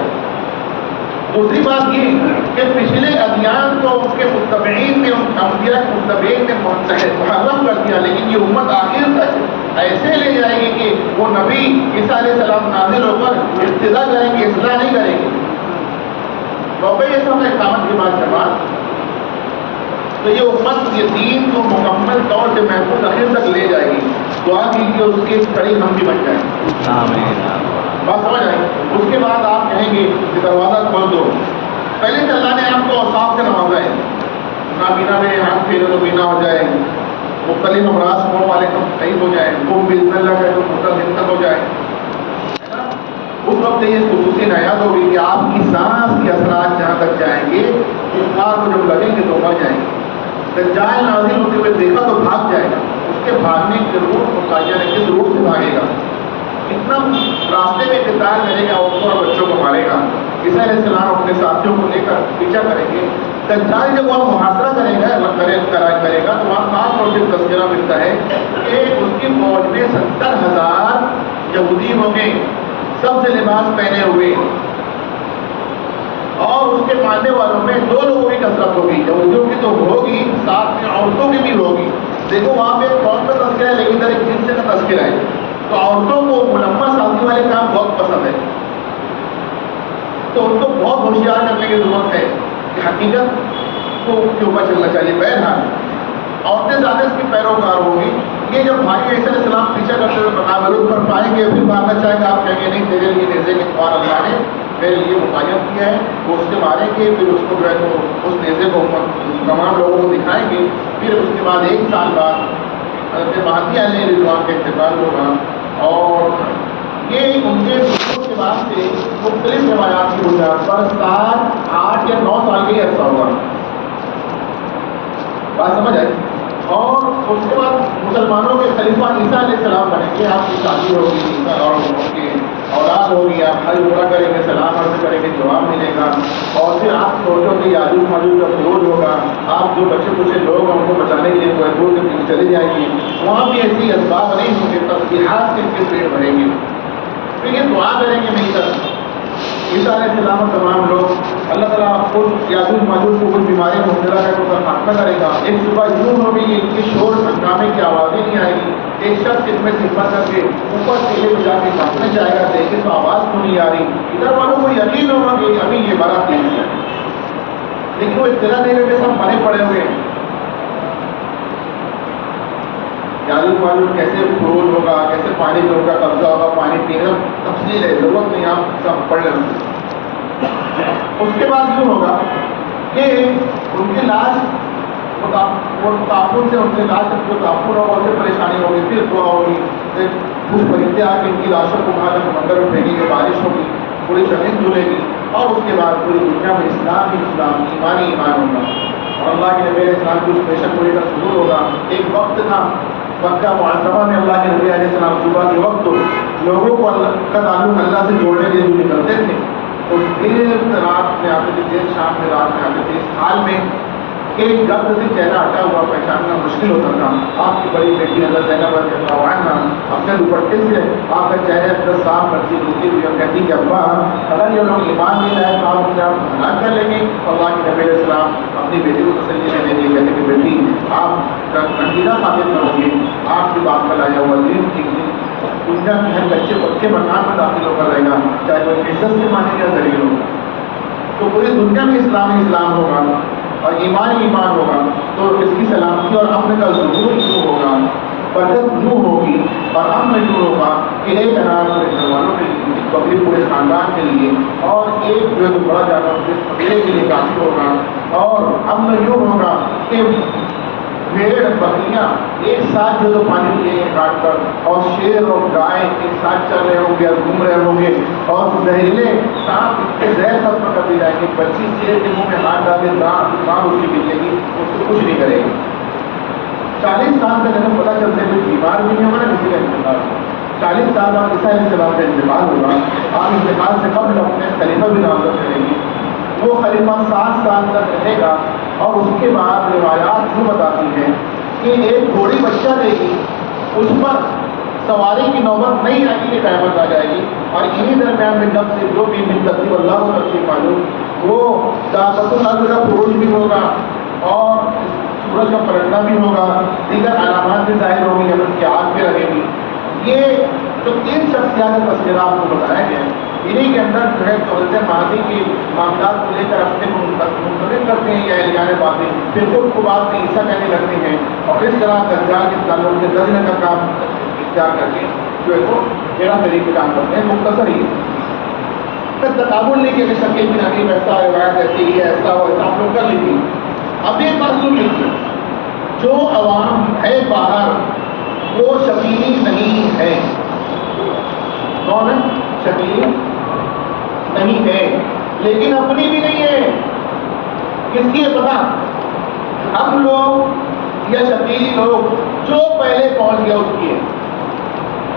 دوسری بات یہ کہ پچھلے ادیان کو ان کے متبعین نے، ان انبیاء کے متبعین نے محرم کر دیا، لیکن یہ امت آخر تک ایسے لے جائے گی کہ وہ نبی عیسیٰ علیہ السلام نازل ہو کر ابتدا کریں گے، اصلاح نہیں کریں گے۔ تو یہ سب اقامت کے بعد جماعت، تو یہ امت یہ دین کو مکمل طور سے محفوظ آخر تک لے جائے گی۔ دعا کیجیے اس کی کڑی ہم بھی بن جائیں۔ بات سمجھ آئی؟ اس کے بعد آپ کہیں گے کہ دروازہ کھول دو۔ پہلے سے اللہ نے آپ کو اوصاف سے نوازا ہے، نابینا میں ہاتھ پھیرے تو بینا ہو جائے، مختلف امراض ہونے والے تو صحیح ہو جائے، وہ بزن اللہ کا تو مستقل ہو جائے، ہے نا؟ اس وقت یہ خصوصی عنایت ہوگی کہ آپ کی سانس کے اثرات جہاں تک جائیں گے، کفار کو جب لگیں گے تو مر جائیں گے۔ دجال نازل ہوتے ہوئے دیکھا تو بھاگ جائے گا، اس کے بھاگنے کی روٹ متعین ہے، کس روٹ سے بھاگے گا، اتنا راستے میں انتظار کرے گا، عورتوں اور بچوں کو مارے گا۔ عیسیٰ علیہ السلام اپنے ساتھیوں کو لے کر پیچھا کریں گے۔ دجال جب وہاں محاصرہ کرے گا تو وہاں خاص طور سے تذکرہ ملتا ہے کہ اس کی فوج میں 70,000 یہودی ہوں گے، سب سے لباس پہنے ہوئے، اور اس کے ماننے والوں میں 2 لوگوں کی کثرت ہوگی، یہودیوں کی تو ہوگی، ساتھ میں عورتوں کی بھی ہوگی۔ دیکھو وہاں پہ قوم کا تذکرہ ہے، لیکن ادھر ایک جنس کا تذکرہ ہے، تو عورتوں کو ملمہ سازی والے کام بہت پسند ہے، تو ان کو بہت ہوشیار کرنے کی ضرورت ہے کہ حقیقت کو کے اوپر چلنا چاہیے۔ بہرحال عورتیں زیادہ اس کی پیروکار ہوگی۔ یہ جب بھائی عیسیٰ علیہ السلام پیچھا کرتے ہوئے مقابل پر پائیں گے، پھر بھاگنا چاہے گا، آپ کہیں گے نہیں تیرے لیے نیزے کے خوار اللہ نے میرے لیے متعین کیا ہے، وہ اس سے ماریں گے، پھر اس کو جو ہے تو اس نیزے کو تمام لوگوں کو دکھائیں گے، پھر اس کے بعد 1 سال بعد حضرت مہدی علیہ السلام کا انتقال ہوگا، اور یہ ان کے ظہور کے بعد سے مختلف روایات کی بنیاد پر 7، 8 یا 9 سال کا ہی عرصہ ہوگا۔ بات سمجھ آئی؟ اور اس کے بعد مسلمانوں کے خلیفہ عیسیٰ علیہ السلام بنیں گے، آپ کی شادی ہوگی اور ان کی اولاد ہوگی، آپ حج عمرہ کریں گے، سلام عرض کریں گے، جواب ملے گا، اور پھر آپ سوچو کہ یاجوج ماجوج کا خروج ہوگا، آپ جو بچے کچھ لوگ ہیں ان کو بچانے کے لیے کوہ کے پیچھے چلے جائیں گے، وہاں بھی ایسی اسباب نہیں ہوں گے، تسبیحات سے ان کے پیٹ بھریں گے، پھر یہ دعا کریں گے مل کر عیسیٰ علیہ السلام اور تمام لوگ، اللہ تعالیٰ خود یاجوج ماجوج کو کچھ بیماریاں مبتلا کر کے ان کا خاتمہ کرے گا۔ ایک صبح یوں ہوگی کہ ان کی شور ہنگامے کی آوازیں نہیں آئے گی، ایک شخص ان میں سے ہمت کر کے اوپر سیلے پہ جا کے کھانچنے جائے گا، دیکھے تو آواز کیوں نہیں آ رہی، ادھر والوں کو یقین ہوگا کہ ابھی یہ بڑا تیز ہے، لیکن وہ اطلاع دے کر کے سب مرے پڑے ہوئے ہیں۔ یاجوج ماجوج کیسے خروج ہوگا، کیسے پانی پہ ان کا قبضہ ہوگا، پانی پینا تفصیل ہے، ضرورت نہیں، آپ سب پڑھ لیں۔ اس کے بعد یوں ہوگا کہ ان کی لاش وہ تعفن سے ان کے لاش جو تعفن ہوگا اس سے پریشانی ہوگی، پھر دعا ہوگی، کچھ پرندے آ کے ان کی لاشوں کو وہاں تک سمندر میں پھینکیں گے، بارش ہوگی، پوری زمین دھلے گی، اور اس کے بعد پوری دنیا میں اسلام ہی اسلام، ایمان ہی ایمان ہوگا، اور اللہ کے نبی علیہ السلام کی اسپیشل کوئی کا ظہور ہوگا۔ ایک وقت تھا مکہ معظمہ میں اللہ کے نبی علیہ السلام صبح کے وقت لوگوں کو اللہ کا تعلق اللہ سے جوڑنے کے لیے نکلتے تھے، تو دیر رات میں آتے تھے، دیر شام میں رات میں آتے تھے، اس حال میں ایک گرد سے چہرہ ہٹا ہوا پہچاننا مشکل ہوتا تھا۔ آپ کی بڑی بیٹی حضرت زینب رضی اللہ عنہا اپنے دوپٹے سے آپ کا چہرہ اندر صاف کرتی روتی ہوئی اور کہتی کہ ابا اگر یہ لوگ ایمان نہیں لائے تو آپ مجھے ہلاک کر لیں گے۔ اللہ کے نبی علیہ السلام اپنی بیٹی کو تسلی دینے کے لیے کہتے کہ بیٹی آپ عقیدہ ثابت کرو گے، آپ کی بات کا لایا ہوا دین ٹھیک نہیں، دنیا کے ہر بچے پکے مکان میں داخل ہو کر رہے گا، چاہے وہ عزت سے مانے یا ذریعہ ہو، تو پوری دنیا میں اسلام ہی اسلام ہوگا اور ایمان ہی ایمان ہوگا، تو اس کی سلامتی اور امن کا ظہور یوں ہوگا، برکت یوں ہوگی اور امن یوں ہوگا کہ ایک انار پورے گھر والوں کے لیے، ایک بکری پورے خاندان کے لیے، اور ایک جو ہے بڑا جانور پورے قبیلے کے لیے کافی ہوگا، اور امن یوں ہوگا کہ بھیڑ بکریاں ایک ساتھ جو پانی پیئیں گے کاٹ کر، اور شیر اور گائے ایک ساتھ چل رہے ہوں گے اور گھوم رہے ہوں گے، اور زہریلے سانپ کے زہر ختم کر دی جائیں گے، بچی شیر کے منہ میں ہاتھ ڈالے دان اس کی ملے گی، اس کو کچھ نہیں کرے گی۔ 40 سال تک اگر پتہ چلتے ہوئے بیمار بھی نہیں ہوگا نا کسی کا انتقال، 40 سال بعد عیسیٰ علیہ السلام کا انتقال ہوگا، آپ انتقال سے قبل اپنے خلیفہ بھی نامزد کریں گے، وہ خلیفہ 7 سال تک رہے گا، اور اس کے بعد روایات جو بتاتی ہیں کہ ایک گھوڑی بچہ دے گی، اس پر سواری کی نوبت نہیں آئے گی کہ قیامت آ جائے گی، اور انہی درمیان میں جب سے جو بھی من ترتیب اللہ کو ترتیب معلوم، وہ دعوت الارض کا خروج بھی ہوگا اور سورج کا پلٹنا بھی ہوگا، دیگر علامات بھی ظاہر ہوگی، جب کی آگ بھی لگے گی۔ یہ جو 3 شخصیات کا تذکرہ آپ کو بتایا گیا ہے، انہیں کے اندر جو ہے دولت ماضی کے معاملات کو لے کر اپنے منتقل کرتے ہیں یا اہلیان باطل، پھر خود کو بعد میں عیسیٰ کہنے لگتے ہیں، اور اس طرح دجال کے تعلق سے دجنے کا کام اختیار کر کے جو ہے وہ میرا طریقے کام کرتے ہیں۔ مختصر ہی پھر تقابل نہیں کیا کہ شکیل بن حبیب ایسا روایت ایسی ہی ہے، ایسا ہو، ایسا آپ لوگ کر لیجیے۔ اب ایک بات سن لیجیے، جو عوام ہے باہر وہ شبیلی نہیں ہے۔ کون ہے؟ شبیلی نہیں ہے، لیکن اپنی بھی نہیں ہے۔ کس کی ہے پتا؟ ہم لوگ یا شبیلی لوگ جو پہلے پہنچ گیا اس کی ہے۔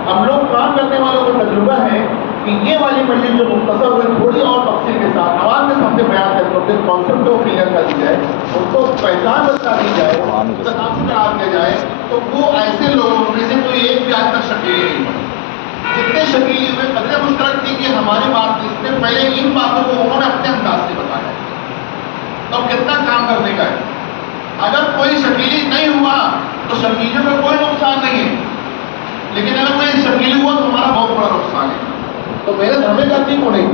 ہم لوگ کام کرنے والوں کا تجربہ ہے کہ یہ والی مجلس جو مختصر ہوئی تھوڑی اور تفصیل کے ساتھ عوام کے سامنے بیان کر کے کانسیپٹ کو کلیئر کر دی جائے، اس کو پہچان بتا دی جائے، تناسب کرا دیا جائے، تو وہ ایسے لوگوں میں سے کوئی ایک بھی آج تک شکیلی نہیں بنے۔ جتنے شکیلی ہوئے قدرے مشترک تھی کہ ہماری بات اس سے پہلے ان باتوں کو انہوں نے اپنے انداز سے بتایا، تو کتنا کام کرنے کا ہے۔ اگر کوئی شکیلی نہیں ہوا تو شکیلیوں کا کوئی نقصان نہیں ہے، لیکن اگر کوئی شکیلی ہوا تو ہمارا بہت بڑا نقصان ہے۔ تو محنت ہمیں کرتی کو نہیں۔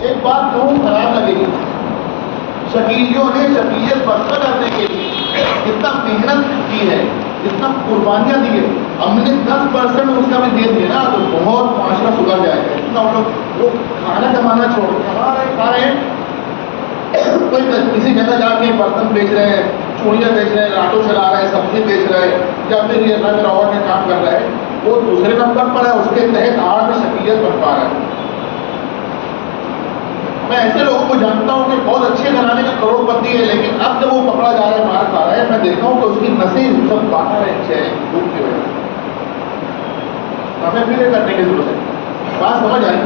ایک بات کہوں خراب لگے گی، شکیلیوں نے شکیلیت برقرار کرنے کے لیے جتنا محنت کی ہے، جتنا قربانیاں دی ہے، ہم نے 10% اس کا بھی دے دیا نا تو بہت معاشرہ سدھر جائے گا۔ اتنا ہم لوگ وہ کھانا کمانا چھوڑ کھا رہے ہیں، کوئی کسی جگہ جا کے برتن بیچ رہے ہیں، چوڑیاں بیچ رہے ہیں، آٹو چلا رہے ہیں، سبزی بیچ رہے ہیں، یا پھر یہ رنگ روغن کا کام کر رہا ہے، وہ دوسرے نمبر پر ہے، اس کے تحت آڑ میں شکیلیت بن پا رہا ہے۔ میں ایسے لوگوں کو جانتا ہوں کہ بہت اچھے گھرانے کا کروڑ پتی ہے، لیکن اب جب وہ پکڑا جا رہا ہے، مار کھا رہا ہے، میں دیکھتا ہوں کہ اس کی نسیں سب باہر ہے دھوپ کی وجہ سے۔ ہمیں پھر یہ کرنے کی ضرورت ہے۔ بات سمجھ آئی؟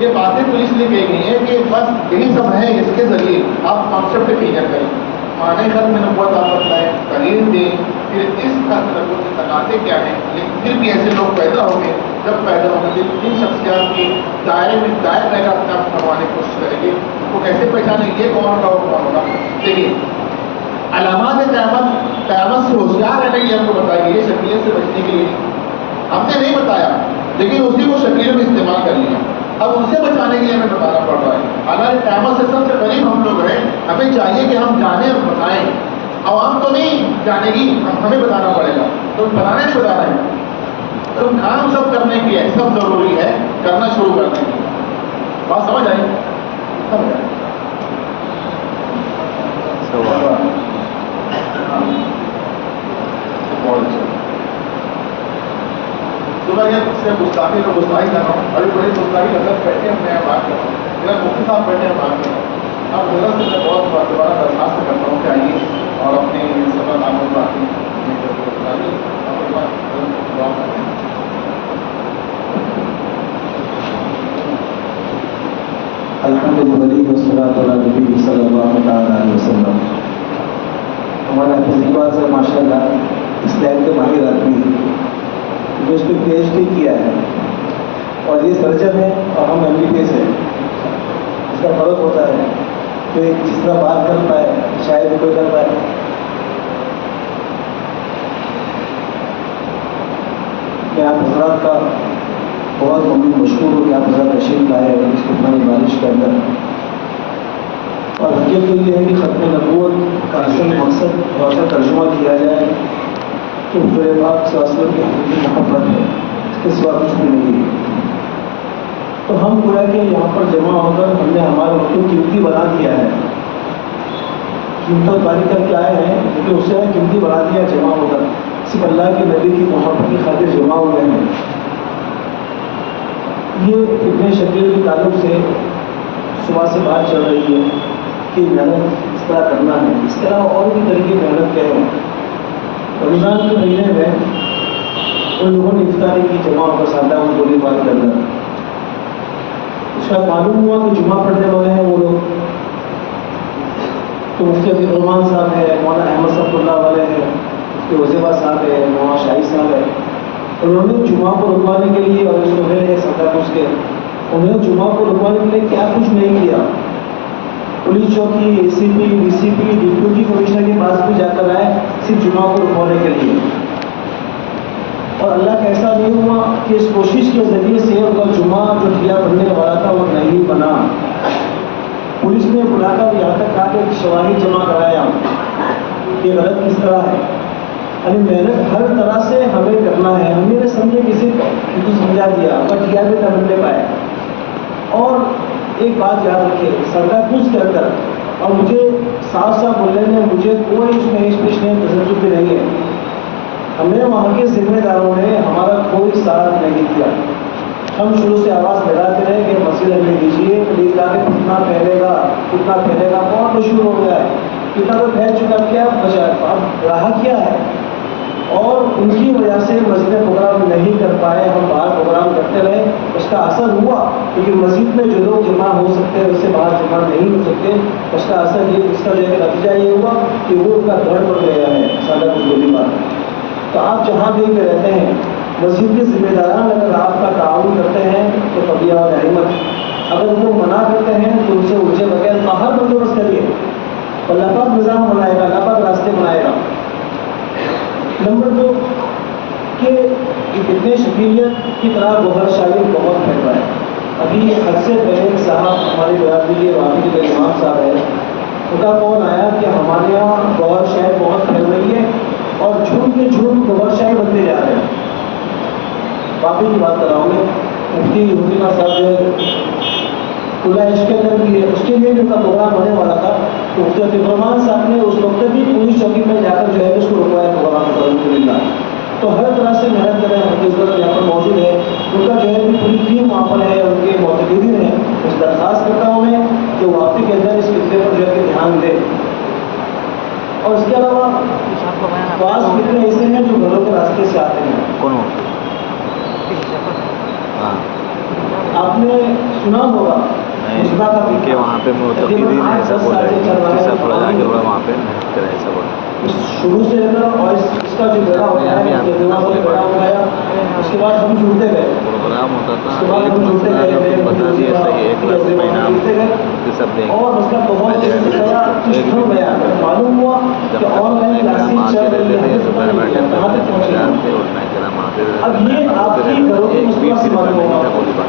یہ باتیں تو اس لیے کہی گئی ہیں کہ بس یہی سب ہیں، اس کے ذریعے آپ کانسیپٹ کلیئر کریں، معنی ختم نبوت آپ بتائیں، دلیل دیں، پھر اس ختم نبوت کے تقاضے کیا ہیں۔ لیکن پھر بھی ایسے لوگ پیدا ہوں گے، جب پیدا ہوں گے جن شخصیات کے دائرے میں دائر رہ کر اپنے آپ کروانے کی کوشش کریں گے، ان کو کیسے پہچانیں گے؟ یہ کون ہوگا وہ کون ہوگا؟ دیکھیے علامات قیامت سے ہوشیار رہنے کی ہم کو بتائی گئی ہے، شکیلیت سے بچنے کے لیے ہم نے نہیں بتایا، لیکن اسی کو شکیلوں میں استعمال کر لیا۔ اب ان سے بچانے کے لیے ہمیں بتانا پڑ رہا ہے۔ حالانکہ قیامت سے سب سے قریب ہم لوگ ہیں، ہمیں چاہیے کہ ہم جانیں اور بتائیں۔ عوام تو نہیں جانے گی، ہمیں بتانا پڑے گا۔ تم بتانا نہیں بتانا ہے، تم کام سب کرنے کی ہے، سب ضروری ہے، کرنا شروع کرنے کی۔ بات سمجھ آئی؟ سمجھ آئی؟ صبح یہ سے گستاخی کا گستاخی کر رہا ہوں، ابھی بڑی گستاخی حضرت بیٹھے ہیں، میں بات کر رہا ہوں، میرا مفتی صاحب بیٹھے ہیں، بات کر رہا ہوں۔ اب حضرت سے میں بہت دوبارہ درخواست کرتا ہوں کہ آئیے اور اپنی سفر ناموں باقی الحمد للہ والصلاۃ علی نبی صلی اللہ تعالیٰ علیہ وسلم۔ ہمارا تجربہ سے ماشاء اللہ اسلام کے ماہر آدمی ہے، جو اس پہ پی ایچ ڈی کیا ہے، اور یہ سرجن ہے اور ہم ایم بی بی ایس ہیں۔ اس کا فرق ہوتا ہے کہ جس طرح بات کر پائے شاید کوئی کر پائے۔ میں آپ حضرات کا بہت مشکور ہوں کہ آپ حضرات تشریف لائے اس طوفانی بارش کے اندر۔ اور حقیقت تو یہ ہے کہ ختم نبوت کا اصل مقصد روشن ترجمہ کیا جائے کہ حضور پاک صلی اللہ علیہ وسلم کی حقیقی محبت ہے، اس کے سوا کچھ بھی نہیں ہے۔ تو ہم گویا کہ یہاں پر جمع ہو کر ہم نے ہمارا وقت قیمتی بنا دیا ہے، قیمت باری کر کے آئے ہیں، لیکن اسے قیمتی بنا دیا جمع ہو کر، صرف اللہ کے نبی کی محبت کی خاطر جمع ہوئے ہیں۔ یہ ابن شکیل کے تعلق سے صبح سے بات چل رہی ہے کہ محنت اس طرح کرنا ہے، اس طرح اور بھی طریقے محنت کے ہیں۔ رمضان کے مہینے میں ان لوگوں نے افطاری کی جمع ہو کر سادہ اس گولی بات کے اندر، اس کا معلوم ہوا کہ جمعہ پڑھنے والے ہیں وہ لوگ تو مفتی عبد الرحمان صاحب ہے، مولانا احمد صاحب اللہ والے ہیں، مفتی وزیبہ صاحب ہے، مولانا شاہی صاحب ہے. انہوں نے جمعہ کو رکوانے کے لیے، اور سہیل ہے سردار اس کے، انہوں نے جمعہ کو رکوانے کے لیے کیا کچھ نہیں کیا. پولیس چوکی، اے سی پی، ڈی سی پی، ڈپٹی کمشنر کے پاس بھی جا کر آئے صرف جمعہ کو رکوانے کے لیے. اور اللہ کا ایسا نہیں ہوا کہ اس کوشش کے ذریعے سے ان کا جمعہ جو کیا بننے والا تھا وہ نہیں بنا. پولیس نے بلا کر یہاں تک کہا کہ شواہد جمع کرایا کہ غلط کس طرح ہے. یعنی محنت ہر طرح سے ہمیں کرنا ہے. ہم نے سمجھے کسی کو سمجھا دیا بٹ کیا بھی نہ ملنے پائے. اور ایک بات یاد رکھیے، سردار کچھ کے اندر، اور مجھے صاف صاف بولنے میں مجھے کوئی اس میں پیش نہیں، تجزب بھی نہیں ہے، ہمیں وہاں کے ذمہ داروں نے ہمارا کوئی ساتھ نہیں کیا. ہم شروع سے آواز لگاتے رہے کہ مسجد ہمیں دیجیے، پلیز لا کے کتنا پھیلے گا، بہت مشہور ہو گیا ہے، کتنا تو پھیل چکا، کیا بچا اب رہا کیا ہے. اور ان کی وجہ سے مسجد پروگرام نہیں کر پائے، ہم باہر پروگرام کرتے رہے. اس کا اثر ہوا کیونکہ مسجد میں جو لوگ جمع ہو سکتے ہیں ویسے باہر جمع نہیں ہو سکتے. اس کا اثر یہ، اس کا جو ہے نتیجہ یہ ہوا کہ وہ ان کا گڑھ بڑھ گیا ہے. سادہ کچھ بولی بات. تو آپ جہاں بھی رہتے ہیں، مسجد کے ذمہ داران اگر آپ کا تعاون کرتے ہیں تو فضیلہ اور نعمت، اگر وہ منع کرتے ہیں تو ان سے الجھے بغیر باہر بندوبست کریے. اللہ پاک نظام بنائے گا، اللہ پاک راستے بنائے گا. نمبر 2 کہ کتنے شکیلیت کی طرح گوہر شاہی بہت پھیل رہا ہے. ابھی حد سے پہلے ایک صاحب ہماری برادری کے واقعی کے امام صاحب ہے، ان کا فون آیا کہ ہمارے یہاں گوہر شاہی بہت پھیل رہی ہے اور جھوٹ کے جھوٹ گوہر شاہی بنتے جا رہے ہیں. واقعی کی بات کر رہا ہوں میں. مفتی حسینہ صاحب جو ہے کھلا عشق کے اندر بھی ہے، اس کے لیے بھی ان کا پروگرام ہونے والا تھا. تو مفتی عبد الرحمان صاحب نے اس وقت بھی پولیس چوکی میں جا کر جو ہے اس کو رکوایا پروگرام الحمدللہ. تو ہر طرح سے محنت کر رہے ہیں. مفتی صاحب یہاں پر موجود ہے، ان کا جو ہے پوری ٹیم وہاں پر ہے، ان کے معتقدین ہیں. اس درخواست کرتا ہوں میں کہ واقعی کے اندر اس خطے پر جو ہے دھیان دیں. اور اس کے علاوہ بعض فتنے ایسے ہیں جو گھروں کے راستے سے آتے ہیں. آپ نے سنا ہوگا کہ وہاں پہ معتقدین ایسا بول رہے ہیں، جیسا تھوڑا جا کے تھوڑا وہاں پہ محنت کرے ایسا بول رہے ہیں. شروع سے لے کر اور اس کا جو بیڑا ہو گیا ہے، بیڑا ہو گیا، اس کے بعد ہم جڑتے گئے. پروگرام ہوتا اس کے تھا بعد ہم جڑتے گئے بتا دیے صحیح 1 لاکھ روپئے انعام سب دیں گے. اور اس کا بہت ہو گیا. معلوم ہوا کہ آن لائن کلاسز چل رہی ہے. اب یہ آپ کی گھروں کی مصیبت سے معلوم ہوگا.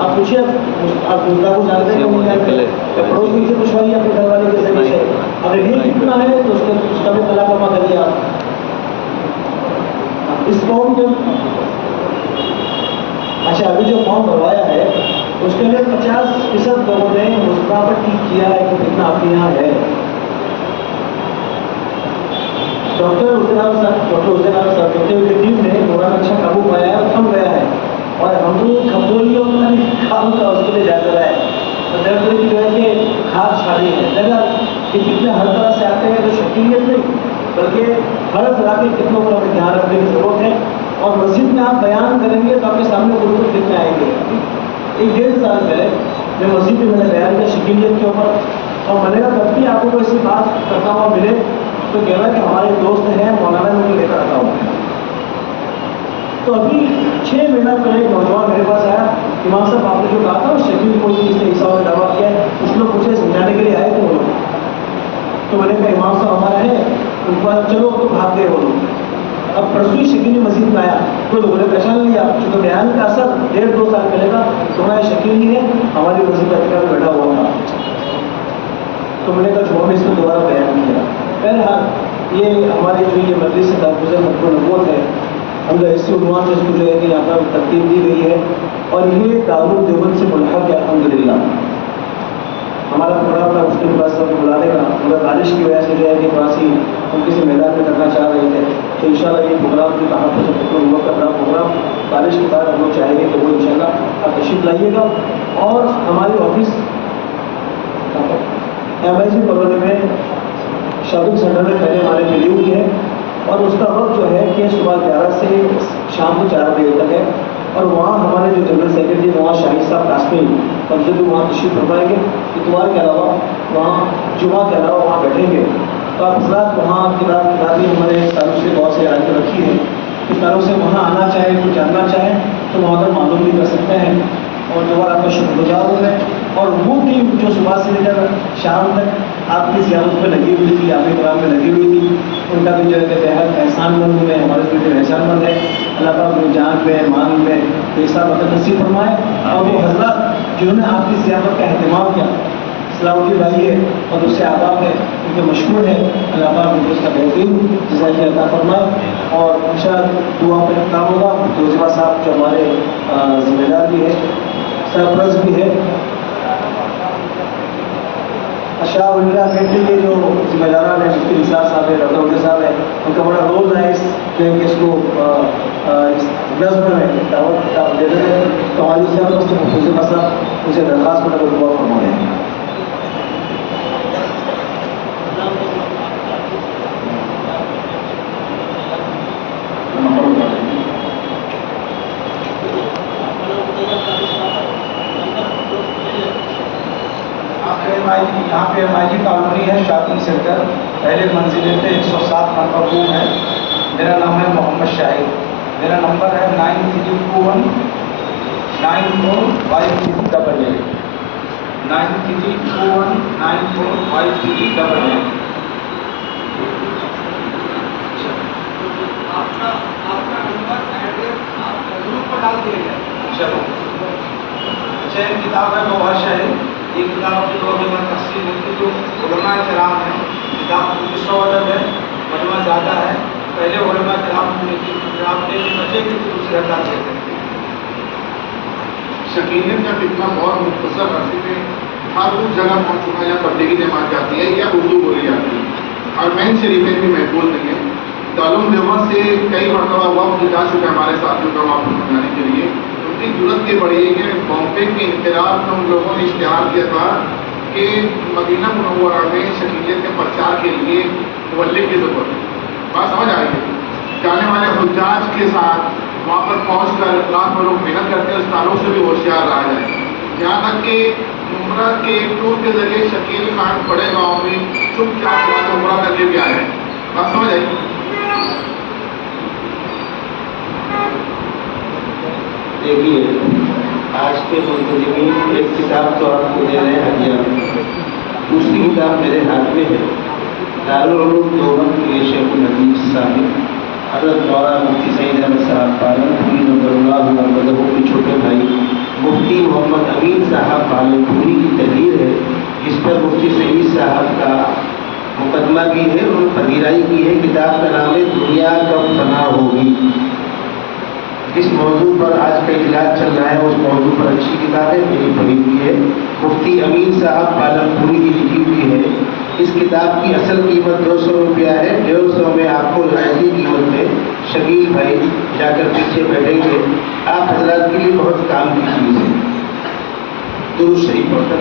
آپ پوچھیے، آپ دوسرا کو جانتے ہیں نہیں جانتے، پڑوس میں سے پوچھوائیے اپنے گھر والے کے ذریعے سے. اگر یہ کتنا ہے تو اس کا بھی طلاق جمع کریے. آپ اس فارم کے اچھا ابھی جو فارم بھروایا ہے اس کے لیے 50% لوگوں نے مسکراہٹ ٹھیک کیا ہے کہ کتنا آپ کے یہاں ہے. ڈاکٹر حسین صاحب ڈاکٹر کی ٹیم نے دوران اچھا قابو پایا ہے اور تھم گیا ہے. اور ہم لوگ کھپولیوں میں کام کا اس کے لیے جا کر آئے. درد کی جو ہے کہ خاص شادی ہے جگہ کہ کتنے ہر طرح سے آتے ہیں تو شکیلیت نہیں بلکہ ہر طرح کے کتنوں کا دھیان رکھنے کی ضرورت ہے. اور مسجد میں آپ بیان کریں گے تو آپ کے سامنے بالکل کتنے آئیں گے. 1-1.5 سال پہلے میں مسجد میں نے بیان کیا شکیلیت کے اوپر، اور میں نے کہا کب بھی آپ کو ایسی بات کرتا ہوا ملے تو کہنا کہ ہمارے دوست ہیں مولانا میں لے کر آتا ہوں. تو ابھی 6 مہینہ پہلے ایک نوجوان میرے پاس آیا، امام صاحب آپ نے جو کہا تھا شکیل کوئی چیز نے عیسیٰ نے دعویٰ کیا ہے، کچھ لوگ پوچھے سمجھانے کے لیے آئے تھے وہ لوگ. تو میں نے کہا امام صاحب ہمارا ہے، ان کے بعد چلو تو بھاگ گئے وہ لوگ. اب پرسوں ہی شکیل مسجد میں آیا تو لوگوں نے پہچان لیا چونکہ بیان کا اثر 1.5-2 سال پہلے کا تمہارا شکیل ہی ہے، ہماری مسجد کا احتکار بیٹھا ہوا تھا. تو میں نے کہا جو ہم اس کو دوبارہ بیان کیا. بہرحال یہ ہماری جو یہ مجلس سے تحفظ مطلب نبوت ہے، ہم نے اسی عنوان سے اس کو جو ہے کہ یہاں پر ترتیب دی گئی ہے اور یہ دارالدیوبند سے ملحق ہے الحمدللہ. ہمارا پروگرام تھا اس کے بعد سب بلانے کا، مگر بارش کی وجہ سے جو ہے کہ تھوڑا سی ہم کسی میدان میں کرنا چاہ رہے تھے. تو انشاءاللہ یہ پروگرام جو تحفظ نبوت کا بڑا پروگرام بارش کے بعد ہم لوگ چاہیں گے کہ وہ انشاءاللہ آپ تشریف لائیے گا. اور ہماری آفس MIC کالونی میں شاپنگ سینٹر میں پہلے ہمارے ملی ہوئی ہے اور اس کا وقت جو ہے کہ صبح 11 سے شام کو 4 بجے تک ہے. اور وہاں ہمارے جو جنرل سیکرٹری نواز شاہد صاحب کاشمیر کمزور بھی وہاں تشریف فرمائیں گے. اتوار کے علاوہ وہاں جمعہ کے علاوہ وہاں بیٹھیں گے. تو آپ حضرات وہاں کتابی ہمارے تعلق سے بہت سے آیتیں رکھی ہیں. اس طرح سے وہاں آنا چاہے کچھ جاننا چاہیں تو وہاں پر معلوم بھی کر سکتے ہیں. اور دوبارہ آپ کا شکر گزار ہوں میں. اور وہ ٹیم جو صبح سے لے کر شام تک آپ کی زیارت میں لگی ہوئی تھی, آپ کے کلام میں لگی ہوئی تھی, ان کا بھی جو ہے کہ بےحد احسان مند ہوں میں, ہمارے سے جو احسان مند ہے. اللہ تعالیٰ اپنی جان میں مان میں پیسہ وقت نصیب فرمائے. اور وہ حضرات جنہوں نے آپ کی زیارت کا اہتمام کیا, سلاوتی بھائی ہے اور دوسرے احباب ہیں, ان کے مشکور ہے. اللہ تعالیٰ مجھے اس کا بہترین جزائے عطا فرمائے. اور انشاءاللہ دعا پہ کام ہوگا. توزیبا صاحب جو ہمارے ذمہ دار بھی ہے, سرپرست بھی ہے, اشاء اللہ کینٹری کے جو ذمہ داران ہیں, مفتی نثار صاحب ہے, ڈاکٹر عبد صاحب ہے, ان کا بڑا رول رہا ہے اس کو نظم میں دعوت دے رہے ہیں. تو ہماری سرپرست توزیبا صاحب اسے درخواست پر دعا فرما رہے ہیں. یہاں پہ ایم آئی جی کالونی ہے, شاپنگ سینٹر, پہلے منزلے پہ 107 نمبر روم ہے. میرا نام ہے محمد شاہد. میرا نمبر ہے 9321 945388 9321 945388. آپ کا نمبر ایڈریس آپ گروپ پر ڈال دیے گا. چلو اچھا, ایک کتاب ہے گوہر شاہد. یہ کتاب کے دور میں تقسیم ہوتی جو علماء کرام ہیں. کتاب 200 عدد ہے, مجموعہ زیادہ ہے. پہلے علماء کرام نے کی کتاب کے بچے کی دوسری ہزار دیتے ہیں. شکیلیت کا فتنہ بہت مختصر عرصے میں ہر اس جگہ پہنچ چکا ہے جہاں تبلیغی جماعت جاتی ہے یا اردو بولی جاتی ہے. اور مین شریفین بھی محفوظ نہیں ہے. دارالعلوم دیوبند سے کئی مرتبہ وقت جا چکا ہے ہمارے ساتھیوں کا وہاں سمجھانے کے لیے. ان کی ضرورت یہ پڑی ہے کہ بامبے کے انقلاب میں ان لوگوں نے اشتہار کیا تھا کہ مدینہ منورہ میں شکیلیت کے پرچار کے لیے مبلغ کی ضرورت ہے. بات سمجھ آ رہی ہے. جانے والے حجاج کے ساتھ وہاں پر پہنچ کر رات میں لوگ محنت کرتے ہیں, اس تعلق سے بھی ہوشیار رہا جائے. یہاں تک کہ عمرہ کے ایک ٹور کے ذریعے شکیل خان بڑے گاؤں میں چپ چاپ عمرہ کر کے بھی آئے ہیں. بات سمجھ آئی. دیکھیے آج کے منتظمین ایک کتاب تو آپ کو دے رہے ہیں ہدیہ, دوسری کتاب میرے ہاتھ میں ہے. دارالعلوم دیوبند کے شیخ الحدیث صاحب حضرت مولانا مفتی سعید احمد صاحب پالنپوری نظر اللہ مرکزہ کے چھوٹے بھائی مفتی محمد امین صاحب پالنپوری کی تحریر ہے, جس پر مفتی سعید صاحب کا مقدمہ بھی ہے اور پذیرائی کی ہے. کتاب کا نام ہے دنیا کب فنا ہوگی. جس موضوع پر آج کا اجلاس چل رہا ہے اس موضوع پر اچھی کتاب ہے, میری پڑھی ہوئی ہے. مفتی امین صاحب پالنپوری کی لکھی ہوئی ہے. اس کتاب کی اصل قیمت 200 روپیہ ہے. 150 میں آپ کو رعایتی قیمت میں شکیل بھائی جا کر پیچھے بیٹھیں گے. آپ حضرات کے لیے بہت کام کی چیز ہے. درود شریف پڑھ کر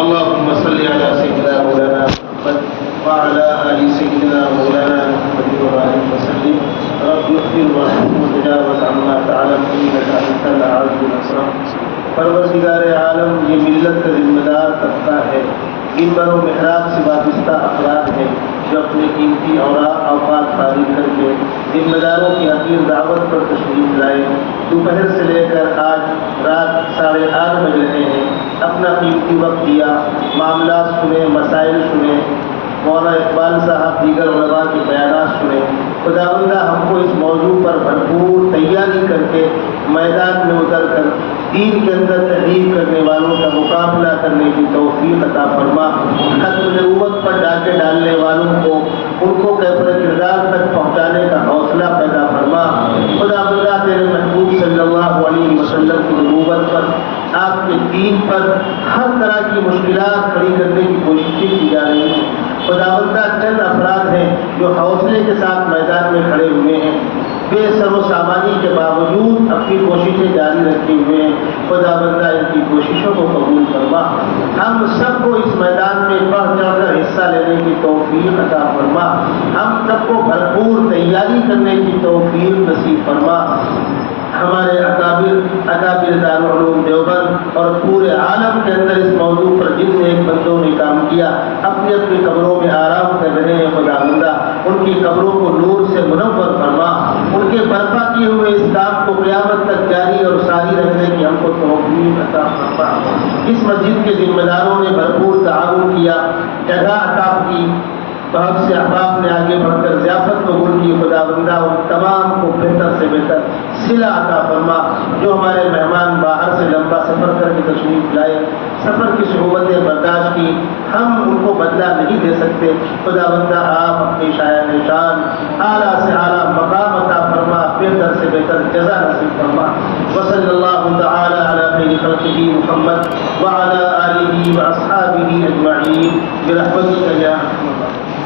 اللہم صلی علی سیدنا مولانا محمد وعلی آل سیدنا مولانا محمد وبارک وسلم. رب اغفر وارحم وتجاوز عما تعلم انک انت العزیز الحکیم. پروردگار عالم, یہ ملت کا ذمہ دار طبقہ ہے, منبر و محراب سے وابستہ افراد ہیں جو اپنے قیمتی اوقات فارغ کر کے ذمہ داروں کی حقیر دعوت پر تشریف لائے. دوپہر سے لے کر آج رات 8:30 بج رہے ہیں, اپنا قیمتی وقت دیا, معاملات سنے, مسائل سنے, مولانا اقبال صاحب دیگر علماء کے بیانات سنے. خداوندہ ہم کو اس موضوع پر بھرپور تیاری کر کے میدان میں اتر کر دین کے اندر تحریر کرنے والوں کا مقابلہ کرنے کی توفیق عطا فرما. ختم نبوت پر ڈاکے ڈالنے والوں کو ان کو کیفر کردار تک پہنچانے کا حوصلہ پیدا فرما. خداوندہ تیرے محبوب صلی اللہ علیہ وسلم کی نبوت پر, آپ کے دین پر ہر طرح کی مشکلات کھڑی کرنے کی کوششیں کی جا رہی ہیں. خداوندہ چند افراد ہیں جو حوصلے کے ساتھ میدان میں کھڑے ہوئے ہیں, بے سر و سامانی کے باوجود اپنی کوششیں جاری رکھے ہوئے ہیں. خداوندہ ان کی کوششوں کو قبول فرما. ہم سب کو اس میدان میں بڑھ چڑھ کر حصہ لینے کی توفیق عطا فرما. ہم سب کو بھرپور تیاری کرنے کی توفیق نصیب فرما. ہمارے اکابر دارالعلوم دیوبند اور پورے عالم کے اندر اس موضوع پر جن ایک بندوں نے کام کیا اپنی اپنی قبروں میں آرام کر رہے ہیں خدا بندہ ان کی قبروں کو نور سے منور فرما، ان کے برپا کیے ہوئے اس کام کو قیامت تک جاری اور ساری رکھنے کی ہم کو توفیق عطا فرما۔ اس مسجد کے ذمہ داروں نے بھرپور تعاون کیا، جگہ عطا کی، بہت سے احباب نے آگے بڑھ کر ضیافت قبول کی، خدا بندہ ان تمام کو بہتر سے بہتر صلہ عطا فرما۔ جو ہمارے مہمان باہر سے لمبا سفر کر کے تشریف لائے، سفر کی صعوبتیں برداشت کی، ہم ان کو بدلہ نہیں دے سکتے، خدا بندہ آپ اپنی شاعر نشان اعلیٰ سے اعلیٰ مقام عطا فرما، بہتر سے بہتر جزا نصیب فرما۔ وصلی اللہ تعالی علی خیر خلقہ محمد وعلی آلہ واصحابہ اجمعین برحمتک یا ارحم الراحمین۔